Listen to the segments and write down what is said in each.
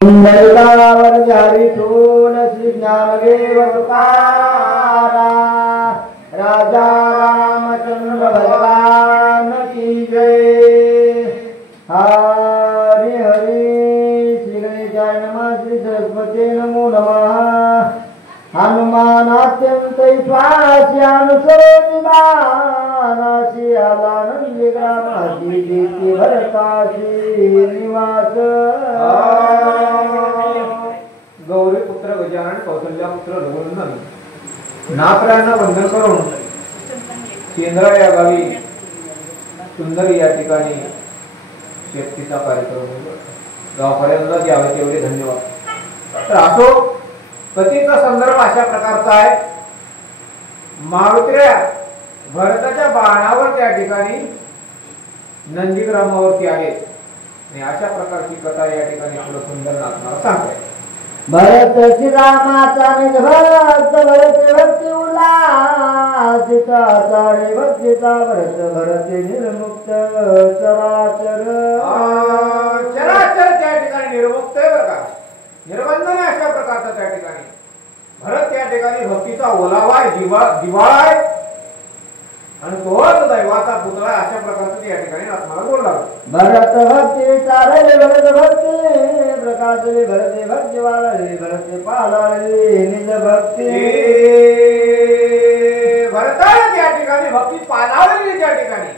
सुंदरतावर जारी तुलसी ज्ञानदेव तुकारा राजा रामचंद्र भगवान की जय। हरि हरि श्री गणेशाय नमः। श्री सरस्वती नमो नमः। हनुमान अत्यंत विश्वासी अनुसरणी मानासी आलानंद ग्रामाची देती भरताशी निवास। गौरी पुत्र गजानन कौशल्या पुत्र रघुनंदन नागरायांना वंदन करून केंद्रा या गावी सुंदर या ठिकाणी शेतीचा कार्यक्रम गावकऱ्यांना द्यावे तेवढे धन्यवाद। तर असो कथेचा संदर्भ अशा प्रकारचा आहे। मारुत्र्या भरताच्या बाणावर त्या ठिकाणी नंदीग्रामावरती आहे आणि अशा प्रकारची कथा या ठिकाणी थोडं सुंदर नाचणार सांगते। भरत श्रीरामाचा निज भक्त भरत भक्ती उल्हासिता चाळे भक्तीचा भरत भरत निर्मुक्त चराचर। चराचर त्या ठिकाणी निर्मुक्त आहे बरं का, निर्बंधन आहे अशा प्रकारचा त्या ठिकाणी भरत त्या ठिकाणी भक्तीचा ओलावा आहे, दिवाळा आहे आणि तोच दैवाचा पुतळा अशा प्रकारचं या ठिकाणी आत्माला बोलला। भरत भक्ती चालले भरत भक्ती प्रकाशले भरते भक्ती वाळले भरते पालाले निज भक्ती। भरताने त्या ठिकाणी भक्ती पालावली त्या ठिकाणी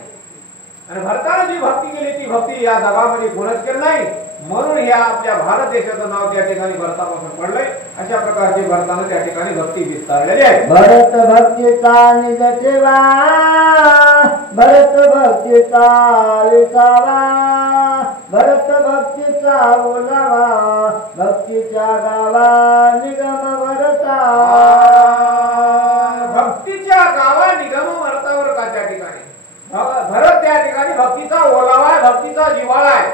आणि भरताने जी भक्ती केली ती भक्ती या जगामध्ये कोणच केली नाही, म्हणून या आपल्या भारत देशाचं नाव त्या ठिकाणी भरतापासून पडलंय। अशा प्रकारचे भरताने त्या ठिकाणी भक्ती विस्तारलेली आहे। भरत भक्तीचा निज ठेवा भरत भक्तीचा विसावा भरत भक्तीचा ओलावा भक्तीच्या गावा निगम भरता। भक्तीच्या गावा निगम भरतावर का त्या ठिकाणी भरत त्या ठिकाणी भक्तीचा ओलावा आहे, भक्तीचा जिव्हाळा आहे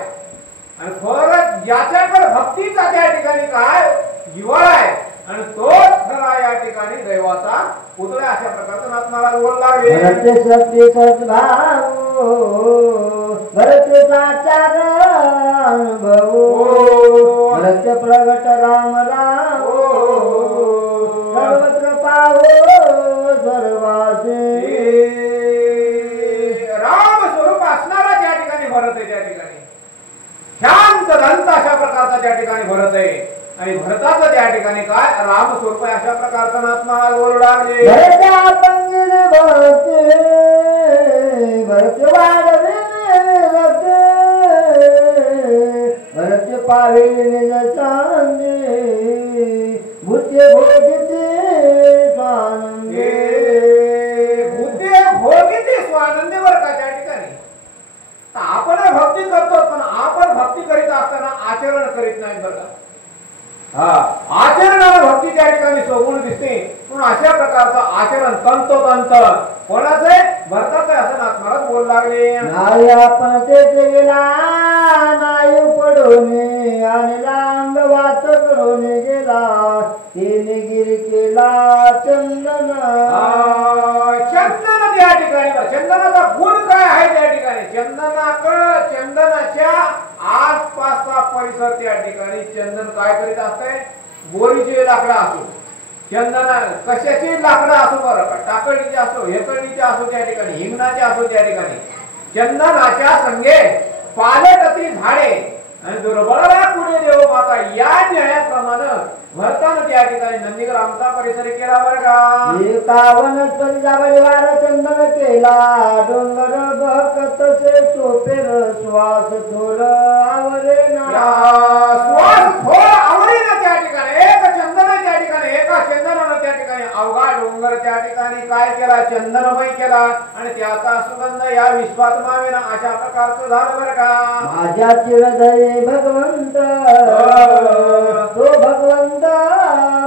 आणि खरं ज्याच्याकडे भक्तीचा त्या ठिकाणी काय जिव्हाळा आहे आणि तोच खरा या ठिकाणी दैवाचा पुतळा अशा प्रकारचा नाचणारा बोल लागले। भरत सत्य सद्भाव भरत साचार अनुभव भरत प्रगट राम राम सर्वत्र पाहो सर्वासे। राम स्वरूप असणारा त्या ठिकाणी भरत आहे, त्या ठिकाणी शांत दंत अशा प्रकारचा त्या ठिकाणी भरत आहे आणि भरताचं त्या ठिकाणी काय राम स्वरूप आहे अशा प्रकारचा नाचणारा बोलू लागले। भरत भरत वाढवे भरत पाविले चांदे भूते भोगिते स्वानंदे। भूते भोगिते स्वानंदे वर का त्या ठिकाणी आपण भक्ती करतो पण आपण भक्ती करीत असताना आचरण करीत नाही बरं का। आचरणाला भक्ती त्या ठिकाणी सोबून दिसते, पण अशा प्रकारचं आचरण तंतोतंत कोणाचं आहे भरताचं असं नाथमारच बोलू लागले। नाही आपण तेथे गेला नाही पडून आणि लांब वाच करून गेला तिने गिर केला चंदन। चंदन त्या ठिकाणी चंदनाचा गुण काय आहे त्या ठिकाणी चंदनाच्या आसपासचा परिसर त्या ठिकाणी चंदन काय करीत असते, बोरीचे लाकडं असो चंदना कशाची लाकडं असो बरं का, टाकळीचे असो हेकळीचे असो त्या ठिकाणी हिंगणाचे असो त्या ठिकाणी चंदनाच्या संगे पालटती झाडे आणि दुर्बळाला पुढे देव माता या न्यायाप्रमाणे भरतानं त्या ठिकाणी नंदीग्रामचा परिसर केला बरं का। एका वनस्पतीचा बलिवार चंदन केला डोंगर बहकत से चोपेर श्वास थोर आवरे ना श्वास थोर आवरे ना त्या ठिकाणी एक चंदन त्या ठिकाणी एका चंदनानं त्या ठिकाणी अवघा डोंगर त्या ठिकाणी काय केला चंदनमय केला आणि त्याचा सुगंध या विश्वात मावेना अशा प्रकारचं झालं बरं का। माझ्या चिरदये भगवंत तो भगवंत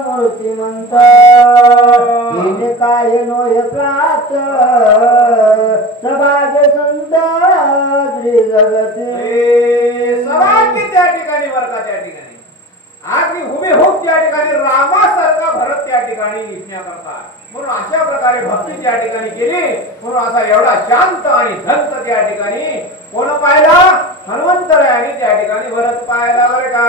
मूर्तिमंत हिने काय नोय प्रात सभाग्य संत श्री जगते। सभाग्य त्या ठिकाणी बरं का त्या ठिकाणी आगदी हुबेहूब त्या ठिकाणी रामासारखा भरत त्या ठिकाणी दिसण्या करतात, म्हणून अशा प्रकारे भक्ती त्या ठिकाणी केली म्हणून असा एवढा शांत आणि धंत त्या ठिकाणी कोण पाहिला हनुमंतरायाने त्या ठिकाणी भरत पाहिला बरं का।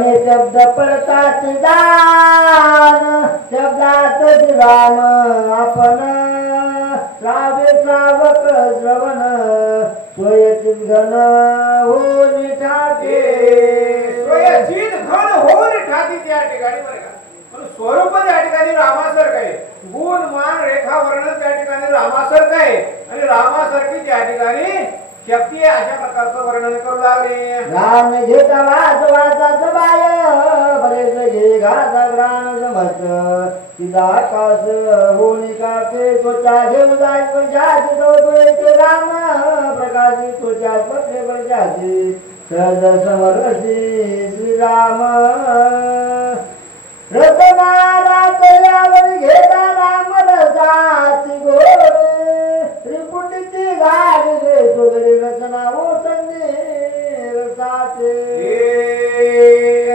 म्हणे शब्द परताच दान शब्दात राम आपण श्रावे श्रावक श्रवण स्वयचित घन होऊन ठाके स्वयचित घन होऊन ठाके त्या ठिकाणी बरं का. पण स्वरूप त्या ठिकाणी रामासारखं आहे. गुण मान रेखा वर्णन त्या ठिकाणी रामासारखं आहे आणि रामासारखी त्या ठिकाणी शक्ती अशा प्रकारचं वर्णन करू लागले. राम घेता वाजवाचा बाय बरेच घे घाचा ग्राण जमत सीधा आकाश होणी काके त्वचा घेऊ जाय पंचाची ते राम प्रकाशी त्वचा पत्रे पंचाची सहज समरसी श्रीराम रतना रातयावर घेता राम रसाची गोड त्रिपुटीची गाडी रे सोगडी रचना ओसंदी रसाचे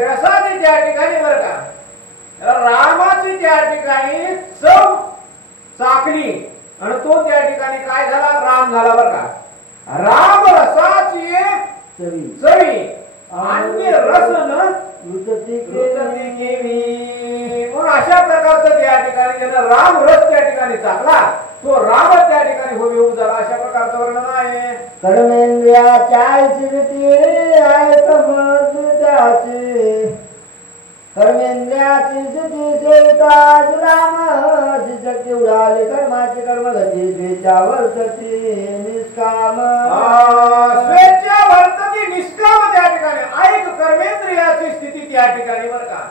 रसाची त्या ठिकाणी बरं का रामाची त्या ठिकाणी चव चाकली आणि तो त्या ठिकाणी काय झाला राम झाला बरं का. राम रसाची चवी आणि रसन म्हणून अशा प्रकारचं त्या ठिकाणी ज्यानं राम रस त्या ठिकाणी चाकला तो राम त्या ठिकाणी हुबेहूब झाला अशा प्रकारचं वर्णन आहे. कर्मेंद्रियाच्या स्मृती ऐक मधुराची कर्मेंद्रियाची स्थिती सेताज राम शक्ती उडाले कर्माची कर्मगती स्वेच्छा वर्तती निष्काम स्वेच्छा वर्तती निष्काम त्या ठिकाणी ऐक कर्मेंद्रियाची स्थिती त्या ठिकाणी बरं का.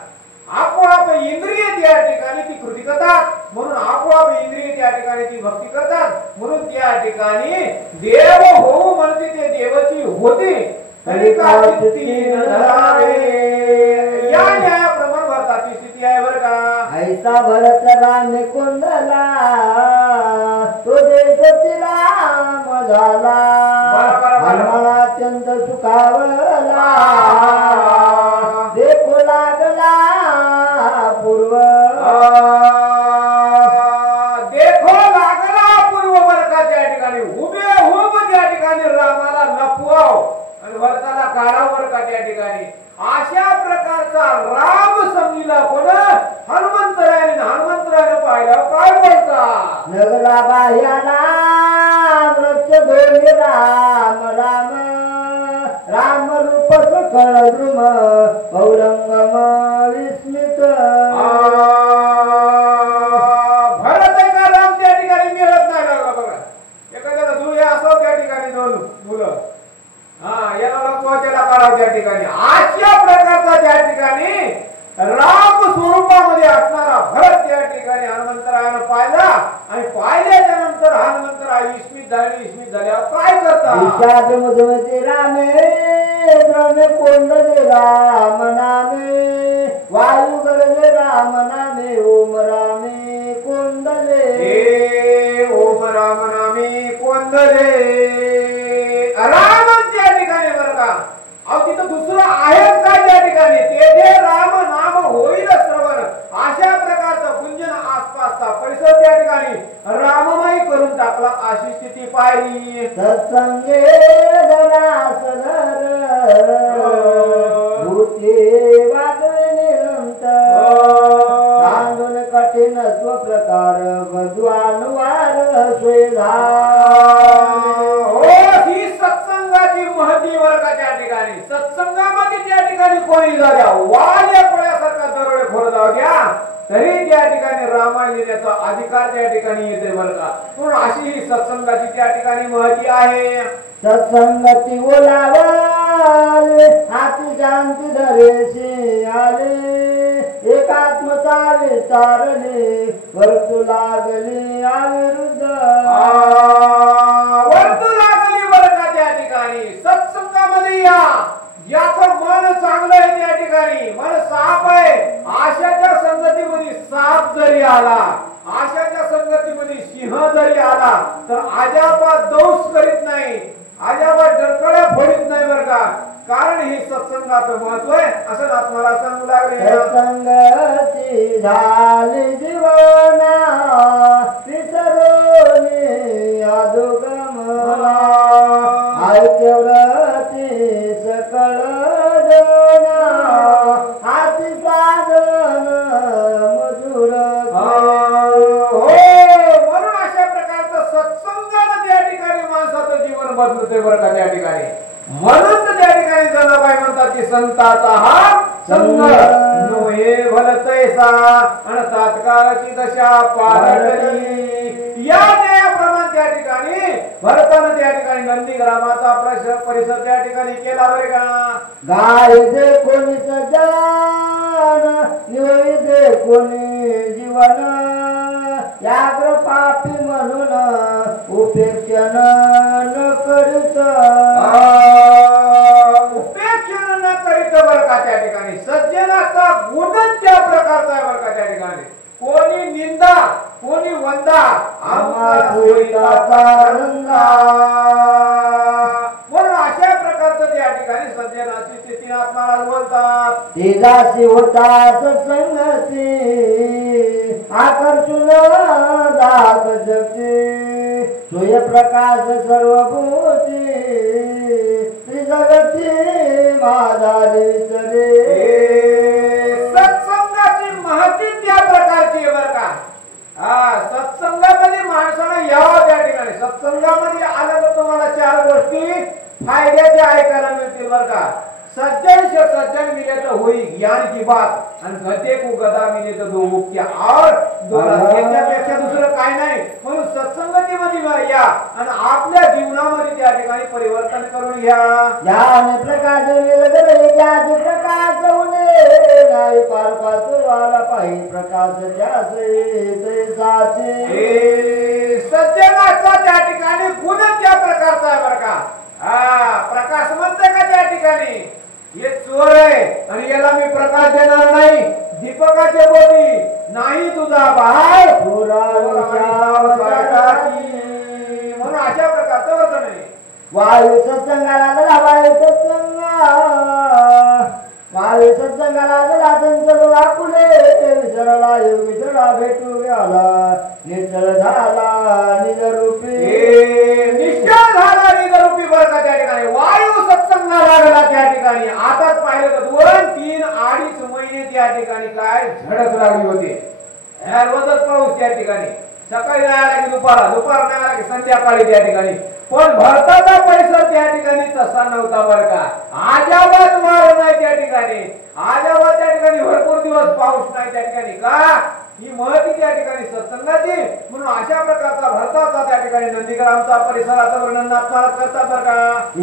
आपोआप इंद्रिय त्या ठिकाणी ती कृती करतात म्हणून आपोआप इंद्रिय त्या ठिकाणी ती भक्ती करतात म्हणून त्या ठिकाणी देव होऊ म्हणते ते देवाची होती या प्रमाण भरताची स्थिती आहे बरं का. ऐसा भरत राम कोंडला तो देशची राम झाला हनुमान अत्यंत सुखावला देखो लागला पूर्व देखो लागला पूर्व वर्गा त्या ठिकाणी उभे हुब त्या ठिकाणी रामाला लपवाव आणि वर्गाला काढावर का त्या ठिकाणी अशा प्रकारचा राम समजीला कोण हनुमंतरायने पाहिलं काय बोलता नगरा बाह्याला वृक्ष दोन्ही राम राम राम रूप सकळ द्रुम औरंगम विस्मित भरत का राम त्या ठिकाणी मिळत नाही लागला बघा. एखाद्याला जुळे असो त्या ठिकाणी दोन मुलं याला नको त्याला काढावं त्या ठिकाणी अशा प्रकारचा त्या ठिकाणी राम स्वरूपामध्ये असणारा भरत त्या ठिकाणी हनुमंतरायानं पाहिला आणि पाहिल्याच्या नंतर हनुमंतराय विस्मित झाल्यावर काय करतात मधुमती रामे द्रमे कोंडले राम नामे वायू गरजे राम नामे ओम रामे कोंडले ओम राम नामे कोंडले राम त्या ठिकाणी बरं का. अहो तिथं दुसरं आहे काय त्या ठिकाणी ते राम नाम होईल श्रवण अशा प्रकारचं गुंजन आसपासचा परिसर त्या ठिकाणी राममय करून टाकला अशी स्थिती पाहिली. सत्संगे भूते वागवे निरंतर तांडून कठीण स्वप्रकार वधुवानुवार स्वेधा ही सत्संगाची महती वर्ग त्या ठिकाणी सत्संगामध्ये त्या ठिकाणी कोणी जाऊ द्या वाल्या कोळ्यासारखा दरोडेखोर जाऊ द्या तरी त्या ठिकाणी रामायण लिहिण्याचा अधिकार त्या ठिकाणी येते बरं का. म्हणून अशी ही सत्संगाची त्या ठिकाणी महती आहे. सत्संगती बोलावले हाती शांती धरेशी आले एकात्मता विचारले वर्तू लागली अविरुद्ध वर्तू लागली बरं का त्या ठिकाणी सत्संगामध्ये या ज्याचं मन चांगलं आहे त्या ठिकाणी मन साफ आहे आशाच्या संगतीमध्ये साप जरी आला आशाच्या संगतीमध्ये सिंह जरी आला तर अजाबात दौस करीत नाही अजाबात डरकळ्या फोडीत नाही बरं का. कारण ही सत्संगाचं महत्व आहे असं आत्माला सांगू लागले. सत्संगती झाली जीवना विसरोनी अधोगमना ऐक्यव्रती सकळ जना भरताचा हा संग नोहे भलतैसा आणि तात्काळची दशा पारटली. या न्यायाप्रमाणे त्या ठिकाणी भरतानं त्या ठिकाणी नंदीग्रामाचा परिसर त्या ठिकाणी केला बरे का. गाय दे कोणी सज्जन निवळी दे कोणी जीवन याग्र पापी म्हणून उपेक्षण न करीत. उपेक्षण न करीत बरं का त्या ठिकाणी सज्जनाचा गुणच त्या प्रकारचा आहे बरं का त्या ठिकाणी. कोणी निंदा कोणी वंदा म्हणून अशा प्रकारचं त्या ठिकाणी सज्जनाची स्थिती आत्माला बोलतात. तेजाशी होतात संगती आकर्षून दात जगती सूर्यप्रकाश सर्वभूती त्रिजगती माधारी चरे. सत्संगाची महती त्या प्रकारची आहे बरं का. सत्संगामध्ये माणसानं यावं त्या ठिकाणी. सत्संगामध्ये आलं तर तुम्हाला चार गोष्टी फायद्याच्या ऐकायला मिळतील बरं का. सज्जन से सज्जन मिले तो हुई ज्ञान की बात आणि गदे को गदा मिले तो दो मुख्य और त्याच्यापेक्षा दुसरं काय नाही. म्हणून सत्संगतीमध्ये या आणि आपल्या जीवनामध्ये त्या ठिकाणी परिवर्तन करून घ्या. ज्ञान प्रकाश प्रकाश नाही पार पाचवाला पाहिजे प्रकाश सज्जनाचा त्या ठिकाणी गुण त्या प्रकारचा आहे बरं का. प्रकाश म्हणते का त्या ठिकाणी हे चोर आहे आणि याला मी प्रकाश देणार नाही. दीपकाचे बोटी नाही तुझा बाहेर म्हणून अशा प्रकारचं वर्तन आहे. वायू सत्संगाला वायू सत्संगाला चंचल वाकुले विसरला योग विसरा भेटू गेला निश्चल झाला निज रूपी. निश्चल झाला निज रूपी बरं का त्या ठिकाणी. वायू सत्संगाला लागला त्या ठिकाणी. आताच पाहिलं तर 2-3 अडीच महिने त्या ठिकाणी काय झडक लागली होती. रोजच पाऊस त्या ठिकाणी. सकाळी नाही आला की दुपार नाही आला की संध्याकाळी त्या ठिकाणी. पण भरताचा परिसर त्या ठिकाणी तसा नव्हता बरं का. आजाबाद मार नाही त्या ठिकाणी. आजाबाद त्या ठिकाणी भरपूर दिवस पाऊस नाही त्या ठिकाणी. का ही महती त्या ठिकाणी सत्संगाची. म्हणून अशा प्रकारचा भरताचा त्या ठिकाणी नंदीग्रामचा परिसराचं वर्णन आपल्याला करतात बरं का.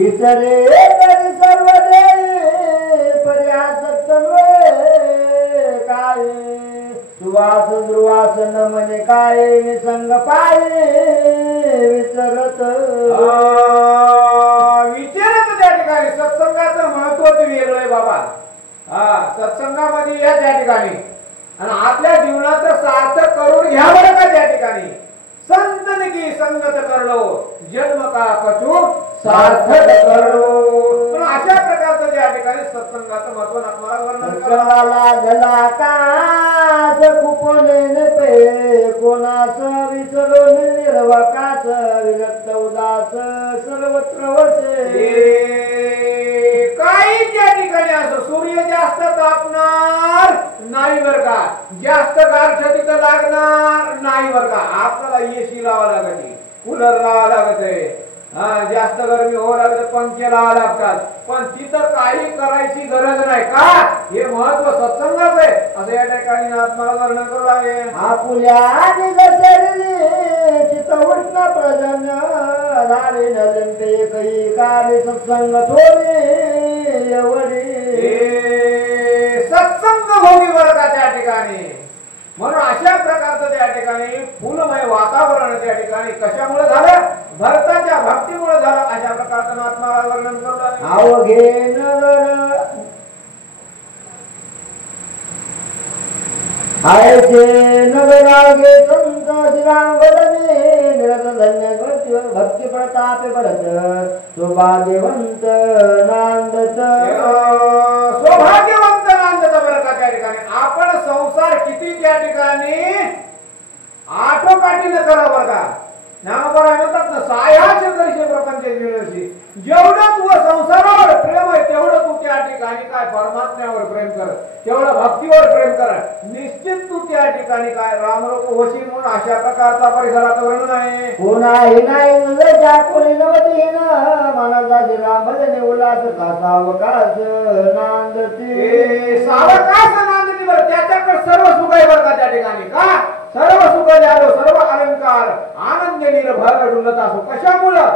इतरे तरी सर्व पर्यासक्त काय सुवास दुर्वास न म्हणे काय निसंग पाये विचारत त्या ठिकाणी सत्संगाचं महत्वच वेगळं आहे बाबा. सत्संगामध्ये या त्या ठिकाणी आणि आपल्या जीवनाचं सार्थक करून घ्या बरं का त्या ठिकाणी. संतन की संगत करलो जन्म का कचू सार्थक करलो. पण अशा प्रकारचं त्या ठिकाणी सत्संगाचं महत्व आपल्याला वर्णन करायला झाला का कुपले पे कोणास विसरून निर्वकाच विरक्त उदास सर्वत्र वसे. काही त्या ठिकाणी असं सूर्य जास्त तापणार नाही बर का. जास्त गारठ तिथं लागणार नाही बर का. आपल्याला एसी लावा लागते कूलर लावा लागत जास्त गरमी हो लागत पंखे लावा लागतात. पण तिथं काही करायची गरज नाही का. हे महत्व सत्संगाच आहे असं या ठिकाणी आत्माला वर्णन करू लागले. आपुल्या चित्त उष्ण प्रजन्य झाले नजंते काही कार्य सत्संग थोडे सत्संग भोगी बरं का त्या ठिकाणी. म्हणून अशा प्रकारचं त्या ठिकाणी फुलमय वातावरण त्या ठिकाणी कशामुळे झालं. भरताच्या भक्तीमुळे झालं. अशा प्रकारचं आत्माला वर्णन करतात. अवघे नगर आयचे नगरागे संत श्रीरामवदने निरत धन्य भक्ती प्रताप भरत सौभाग्यवंत नांदत. सौभाग्यवंत नांदत बरं का त्या ठिकाणी. आपण संसार किती त्या ठिकाणी आटोकाटीने करा बरं का. ज्ञानोबा म्हणतात ना सायाचे करशे प्रपंच मिळवशी. जेवढं तू संसारावर प्रेम आहे तेवढं तू त्या ठिकाणी काय परमात्म्यावर प्रेम कर. एवढं भक्तीवर प्रेम करा, निश्चित तू त्या ठिकाणी काय रामरूप होशील. म्हणून अशा प्रकारचा परिसराचं वर्णन आहे. कोणाही नाही तुझ्या कोणी नवतीन मनाचा राम भजने उल्हास सावकाश नांदते. सावकाश नांदते बरं, त्याच्याकडे सर्व सुख आहे बरं का त्या ठिकाणी. का सर्व सुख द्यालो, सर्व अलंकार आनंद निर्भर डुलत असो. कशामुळं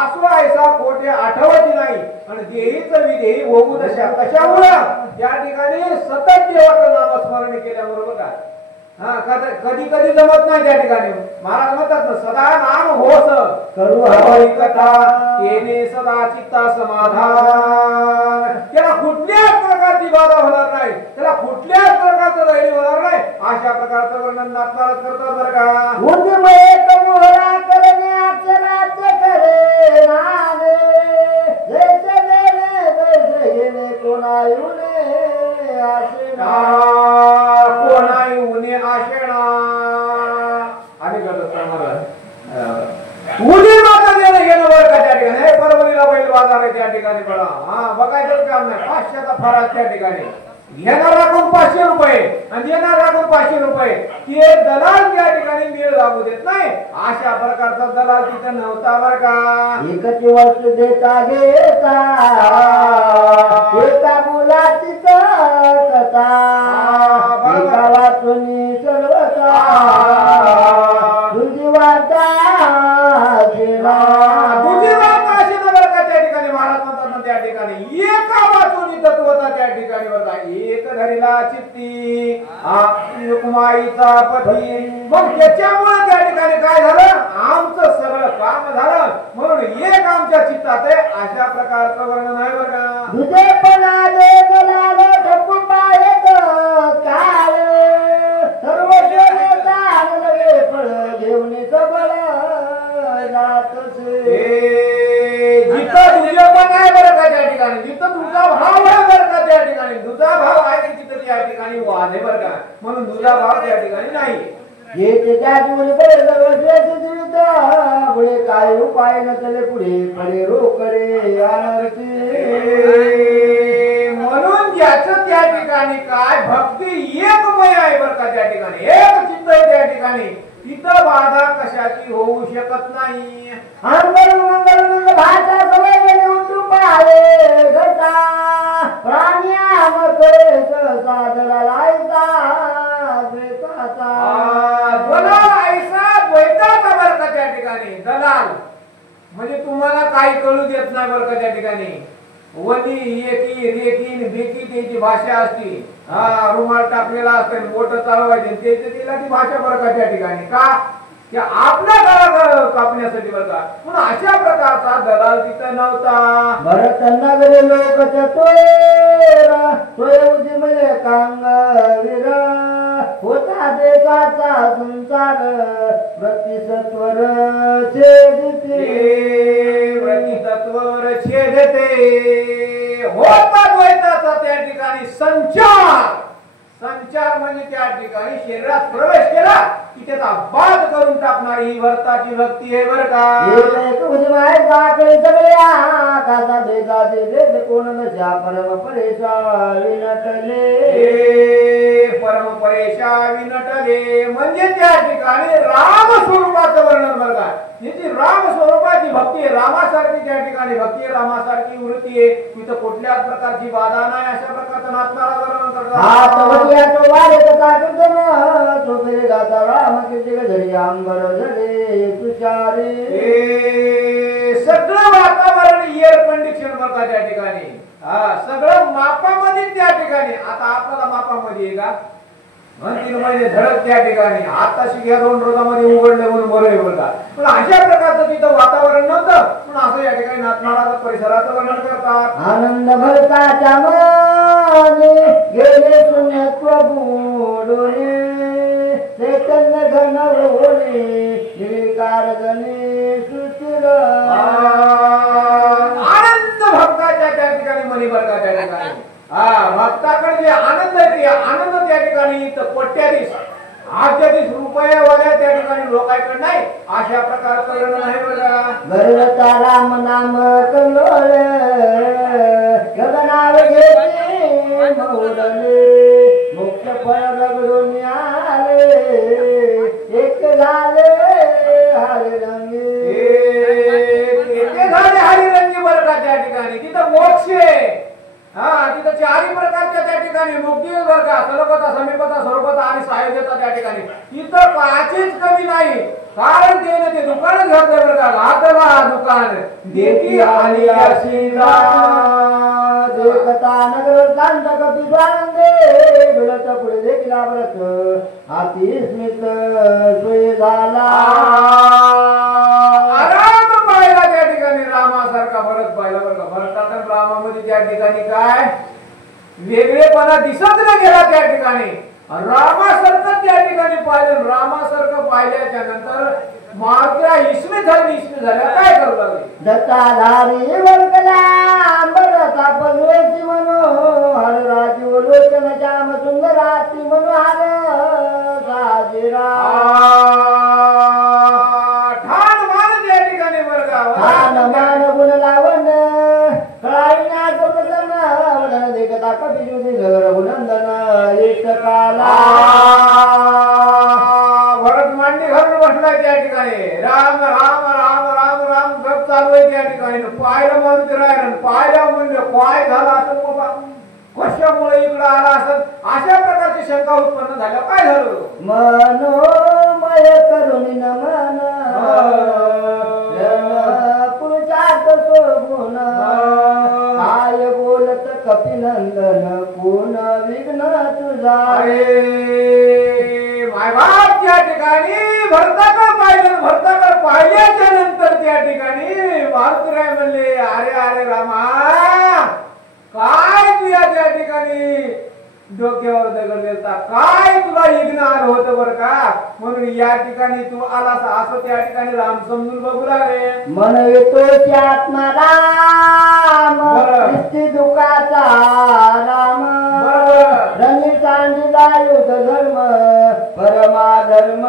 आसवा ऐसा कोठे आठवत नाही आणि देहीच विदेही होऊ दशा. कशामुळं त्या ठिकाणी सतत देवाचं नामस्मरण केल्याबरोबर काय कधी कधी जमत नाही त्या ठिकाणी. महाराज म्हणतात ना, सदा नाम होस करू हरी कथा येणे सदा चित्ता समाधान. त्याला कुठल्याच प्रकारची बाधा होणार नाही, त्याला कुठल्याच प्रकारचं दैनी होणार नाही. अशा प्रकारचं वर्णन नाथनाथ करतात बरं का. बुद्धिमय कमोरा करणे अक्षराचे करे नाने जैसे देणे तैसे येणे कोणा येऊने आशेना कोणा येऊने आशेना. आणि करतात उदी माता देणं घेणं बरं का त्या ठिकाणी. हे परभणीला बैल बाजार आहे त्या ठिकाणी. बघा बघायचं काम नाही. 500चा फराळ त्या ठिकाणी. घेणार राखून 500 रुपये आणि देणार राखून 500 रुपये. ते दलाल त्या ठिकाणी मेळ लागू देत नाही. अशा प्रकारचा दलाल तिथं नव्हता बरं का. एकच वस्तू देता घेता एका मुलाची कथा एका वाचून सर्वता तुझी वाटा तुझी वाटा अशी ना बरं का त्या ठिकाणी. महाराज म्हणतात ना त्या ठिकाणी एका वाचून तत्वता त्या ठिकाणी बरं का. एक धरीला चित्ती कुमाईचा पती. मग त्याच्यामुळे त्या ठिकाणी काय झालं, आमचं सगळं काम झालं. म्हणून एक आमच्या चित्तात आहे. अशा प्रकारचं वर्णन आहे बरं का. तुझे पण आले दलाल ठपून पाहेत काळ सर्व लगे फळ घेऊन सबळ जातसे. जिथं तुझे पण आहे बरं का त्या ठिकाणी, जिथं तुझा भाव आहे बरं का त्या ठिकाणी. तुझा भाव आहे तिथं त्या ठिकाणी वाद आहे बरं का. म्हणून तुझा भाव त्या ठिकाणी नाही. हे त्या जीवन पुढे काय उपाय नसले पुढे पडे रोकडे आनंदी. म्हणून ज्याचं त्या ठिकाणी काय भक्ती एकमय आहे बरं का त्या ठिकाणी. एक चित्त आहे त्या ठिकाणी. तिथं बाधा कशाची होऊ शकत नाही. अंबर मंगल मंगल भाषा सवय उठू पाहे घटा प्राण्या मते साधला लायचा द्वैताचा. दलाल ऐसा द्वैताचा बरं का त्या ठिकाणी. दलाल म्हणजे तुम्हाला काही कळू देत नाही बरं का त्या ठिकाणी. वनी एकी रेकी बेकी त्यांची भाषा असती. रुमाल टाकलेला असते, बोट चालवायचे, तिला ती भाषा बरं का त्या ठिकाणी. का की आपल्या गळा कापण्यासाठी बरं का. म्हणून अशा प्रकारचा दलाल तिथं नव्हता. भरत नगरे लोक चतुरा सोयी म्हणजे कांगवीर होता देशाचा संसार प्रतिसत्वर छेदते प्रतितत्वर छेदते. होता द्वैताचा त्या ठिकाणी संचार. संचार म्हणजे त्या ठिकाणी शरीरात प्रवेश केला की त्याचा बाद करून टाकणारी ही भरताची भक्ती आहे बरं का. कोण नशा परम परेशा विनटले. परम परेशा विनटले म्हणजे त्या ठिकाणी राम स्वरूपाचं वर्णन बरं का. याची राम स्वरूपाची भक्ती आहे. रामासारखी त्या ठिकाणी भक्ती आहे, रामासारखी वृत्ती आहे. तिथं कुठल्याच प्रकारची बाधा नाही. अशा प्रकारचं नाथनाला वर्णन करतात. सगळं वातावरण एअर कंडिशन बघा त्या ठिकाणी. सगळं मापामध्ये त्या ठिकाणी. आता आपल्याला मापामध्ये आहे का. 3 महिने धडक त्या ठिकाणी. आताशी घ्या 2 रोजामध्ये उघडले म्हणून बरं आहे बरं का. पण अशा प्रकारचं तिथं वातावरण नव्हतं. पण असं या ठिकाणी नाथनाळाचं परिसराचं वर्णन करतात. आनंद भरताच्या मने गेले शून्यत्व बुडोने चैतन्य घन होणे निर्विकार गणे सुचिर. आनंद भक्ताच्या त्या ठिकाणी मनी बरं का त्या ठिकाणी. भक्ताकडे जे आनंद आहे ते आनंद त्या ठिकाणी कोट्याधीश 28 रुपयावाल्या त्या ठिकाणी लोकांकडे नाही. अशा प्रकारचं वर्णन आहे बघा. भरता राम नाम कल्लोळ गगनाव घेते मोडले फळ रगडून आले एक झाले हरिरंगी ते झाले हरिरंगी बरं का त्या ठिकाणी तिथं मोक्ष आहे हा तिथं चारही प्रकारच्या त्या ठिकाणी मुक्ती बरं का सलोकता समीपता स्वरूपता आणि सायुज्यता त्या ठिकाणी तिथं काचीच कमी नाही कारण ते दुकान घातले बरं का घातला दुकान देती आणि अशीला देखता नगर दांड कपी स्वानंदे डुलत पुढे देखला व्रत हाती स्मित सोय झाला आराम पाहिला त्या ठिकाणी रामासारखा भरत पाहिला बरं का भरतात रामामध्ये त्या ठिकाणी काय वेगळेपणा दिसत नाही गेला त्या ठिकाणी रामासारखं त्या ठिकाणी पाहिलं रामासारखं पाहिल्याच्या नंतर मार्गा इसमे झाल्या काय करू लागले दत्ताधारी वल्कला अंबरता पल्वेची मनोहर राजीव लोचन श्याम सुंदराती मनोहर साजिरा ठाण मान त्या ठिकाणी बरं ठाण मान गुण लावण कळाईना प्रसन्न वदन देखता कपिजुदी रघुनंदन एक काला भरत मांडी घालून बसलाय त्या ठिकाणी राम राम राम राम राम जप चालू आहे त्या ठिकाणी पाहिलं म्हणून राहिलं पाहिलं म्हणजे काय झालं असं बाबा कशामुळे इकडं आला असं अशा प्रकारची शंका उत्पन्न झाल्या काय झालं मनोमय करुणी नमन पुरुषार्थ शोभून काय बोलत कपिनंदन कोण विघ्न तुझा मायबाप त्या ठिकाणी भरताकडे पाहिल्याच्या नंतर त्या ठिकाणी वारकऱ्या म्हणले अरे अरे रामा काय तुझ्या त्या ठिकाणी डोक्यावर दगड देता काय तुला यज्ञ आलं होतं बरं का म्हणून या ठिकाणी तू आलास असं त्या ठिकाणी राम समजून बघू लागले मन येतो आत्मा राम निश्चित दुःखाचा राम रणी सांडिला युद्ध धर्म परमा धर्म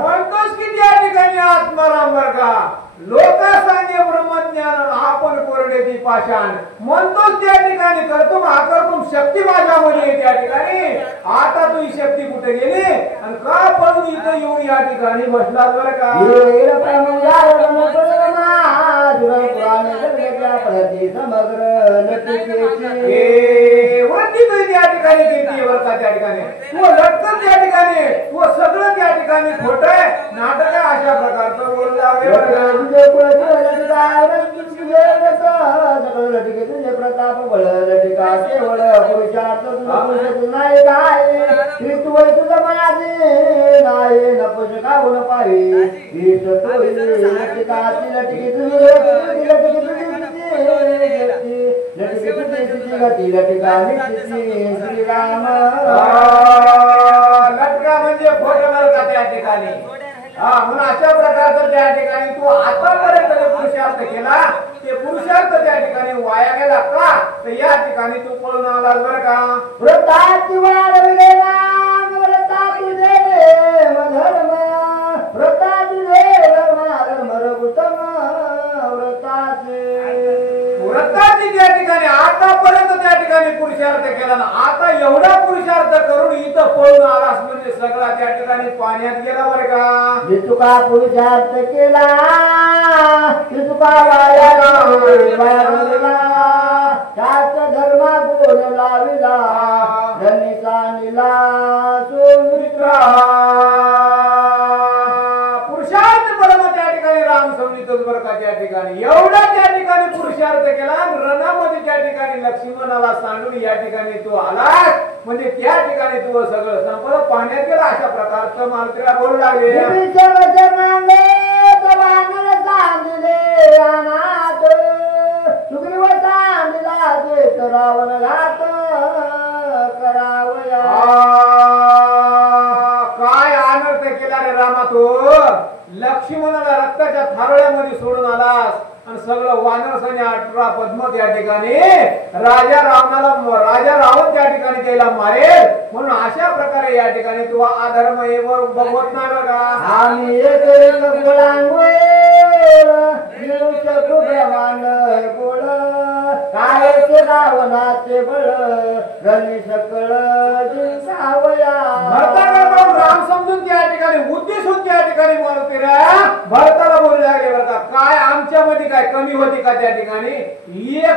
म्हणतोस की त्या ठिकाणी आत्माराम बरं का लोक सांगे ब्रह्मज्ञान आपण कोरडे ती पाषाण म्हणतोच त्या ठिकाणी करतो करतो शक्ती माझ्यामध्ये त्या ठिकाणी आता तू ही शक्ती कुठे गेली आणि का पळून इथं येऊन या ठिकाणी बसला बरं का वरती तू त्या ठिकाणी देते बरं का त्या ठिकाणी तू लटकन त्या ठिकाणी तू सगळं त्या ठिकाणी खोट आहे नाटक आहे अशा प्रकारचं बोलू लागले प्रताप बळ लटिका केवळ पुरुषार्थ नाही काय तुझं माझे नाही नपुष काहून पाहि श्रीराम लटका म्हणजे खोट बरं का त्या ठिकाणी म्हणून अशा प्रकारचं त्या ठिकाणी तू आतापर्यंत पुरुषार्थ केला ते पुरुषार्थ त्या ठिकाणी वाया गेला का तर या ठिकाणी तू पळून आलास बरं का व्रताची वाढविले राम व्रता तुझे धर्म व्रता तुझे धर्म रघुतम व्रताची त्या ठिकाणी आतापर्यंत त्या ठिकाणी पुरुषार्थ केला ना आता एवढा पुरुषार्थ करून इथं पळून आलास म्हणजे सगळा त्या ठिकाणी पाण्यात गेला बरं का जे तुका पुरुषार्थ केला ते तुका वाया त्याच धर्मा बोल लाविला धनिका निला सोमित्रा पुरुषार्थ परम त्या ठिकाणी राम समजतोच बरं का त्या ठिकाणी एवढा त्या ठिकाणी पुरुषार्थ केला रणामध्ये त्या ठिकाणी लक्ष्मणाला सांडून या ठिकाणी तू आलास म्हणजे त्या ठिकाणी तू सगळं संपलं पाण्यात गेला अशा प्रकारचं मालकीला बोलू लागले रावण घात करावया काय अनर्थ केला रे रामा तो लक्ष्मणाला रक्ताच्या थारोळ्यामध्ये सोडून आलास आणि सगळं वानर सैन्य 18 पद्म त्या ठिकाणी राजा रावण त्या ठिकाणी त्याला मारेल म्हणून अशा प्रकारे या ठिकाणी तू अधर्म बघवत नाही बघा आम्ही एक गोळांगोळ गोळ काय ते रावणाचे बळ रणी सकळ जिंकावया. भरताला पाहून राम समजून त्या ठिकाणी उद्देशून त्या ठिकाणी बोलते रे. भरताला बोलू लागले बरं का, काय आमच्यामध्ये काय कमी होती का त्या ठिकाणी?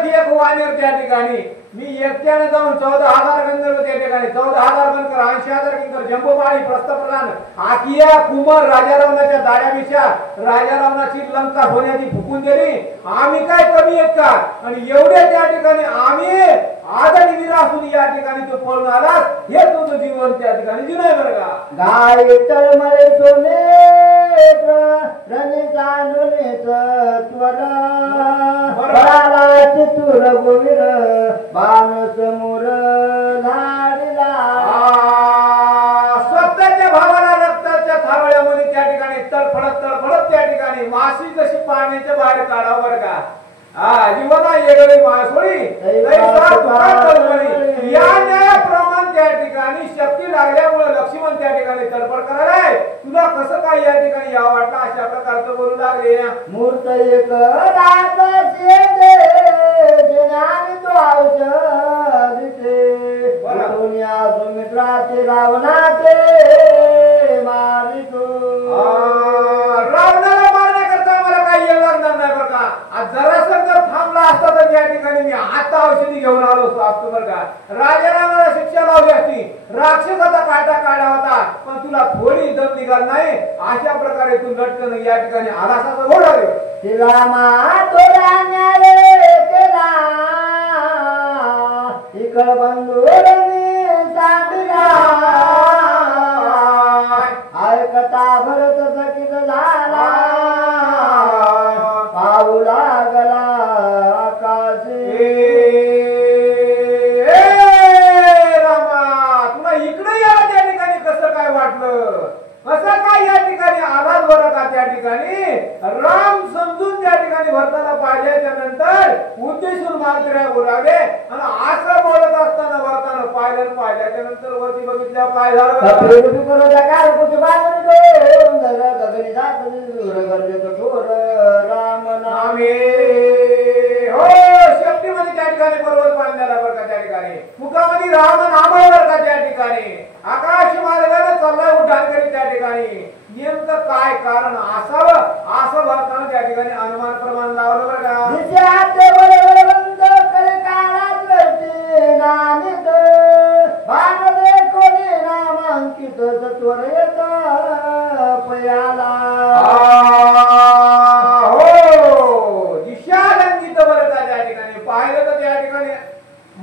एक वानेर त्या ठिकाणी मी एकट्याने जाऊन 14,000 गंधर्व त्या ठिकाणी 14,000 बनकर 80,000 किंकर जंबोबाई प्रस्थप्रधान आकिया कुमार राजा रावणाच्या दाड्यापेक्षा राजा रावणाची लंका होण्याची फुकून दिली. आम्ही काय कमी आहेत का? आणि एवढे त्या ठिकाणी आम्ही आदर विरासून या ठिकाणी तो पळून आलास, हे तुझं जीवन त्या ठिकाणी जिनाय बरं का. गाय तळमळे सोने रणी चांदुनीच त्वर बळाला चितूर गोवीर बाण समोर झाडीला. स्वतःच्या भावाला रक्ताच्या थावळ्यामध्ये त्या ठिकाणी तडफडत त्या ठिकाणी माशी जशी पाण्याच्या बाहेर काढावं बरं का. जीवना येगळी मासोळी या न्यायाप्रमाणे त्या ठिकाणी शक्ती लागल्यामुळे लक्ष्मण त्या ठिकाणी तडफड करायलाय. तुला कसं काय या ठिकाणी या वाटलं अशा प्रकारचं बोलू लागले. मूर्त एक रात तो औषध दुनिया सुमित्राचे रावणाचे मारितो. रावणाला मारण्याकरता मला काही येऊ लागणार नाही बरं का. जरासं जर थांबला असता तर त्या ठिकाणी मी आता औषधी घेऊन आलो असतो बरं का. राजा रावणाला शिक्षा लावली असती, राक्षसाचा काटा काढला होता, पण तुला थोडी दम निघाल नाही. अशा प्रकारे तू लटकन या ठिकाणी आलासाचा घोडा रे. रामा तोरा न्याय केला इकड बंधू ऐकता भरत सकित झाला पाहू लागला आकाशी. रामा तुला इकडे या त्या ठिकाणी कसं काय वाटलं? कसं काय या ठिकाणी आवाज बरं का. त्या ठिकाणी राम समजून त्या ठिकाणी भरताना पाहिल्याच्या नंतर उद्देशून मात्र बोलावे आणि असं बोलत असताना भरताना पाहिल्याच्या नंतर वरती बघितल्या काय झालं. राम नामे हो शक्तीमध्ये त्या ठिकाणी पर्वत बांधलेला बरं का. त्या ठिकाणी मुखामध्ये राम नाम बरं का. त्या ठिकाणी आकाश मार्गाने चाललाय उड्डाण करीत त्या ठिकाणी. नेमकं काय कारण असावं असं भरताना त्या ठिकाणी अनुमान प्रमाण लावलं बरं का. सत्वर येत पयाला हो दिशा रंगीत बरं का. त्या ठिकाणी पाहिलं तर त्या ठिकाणी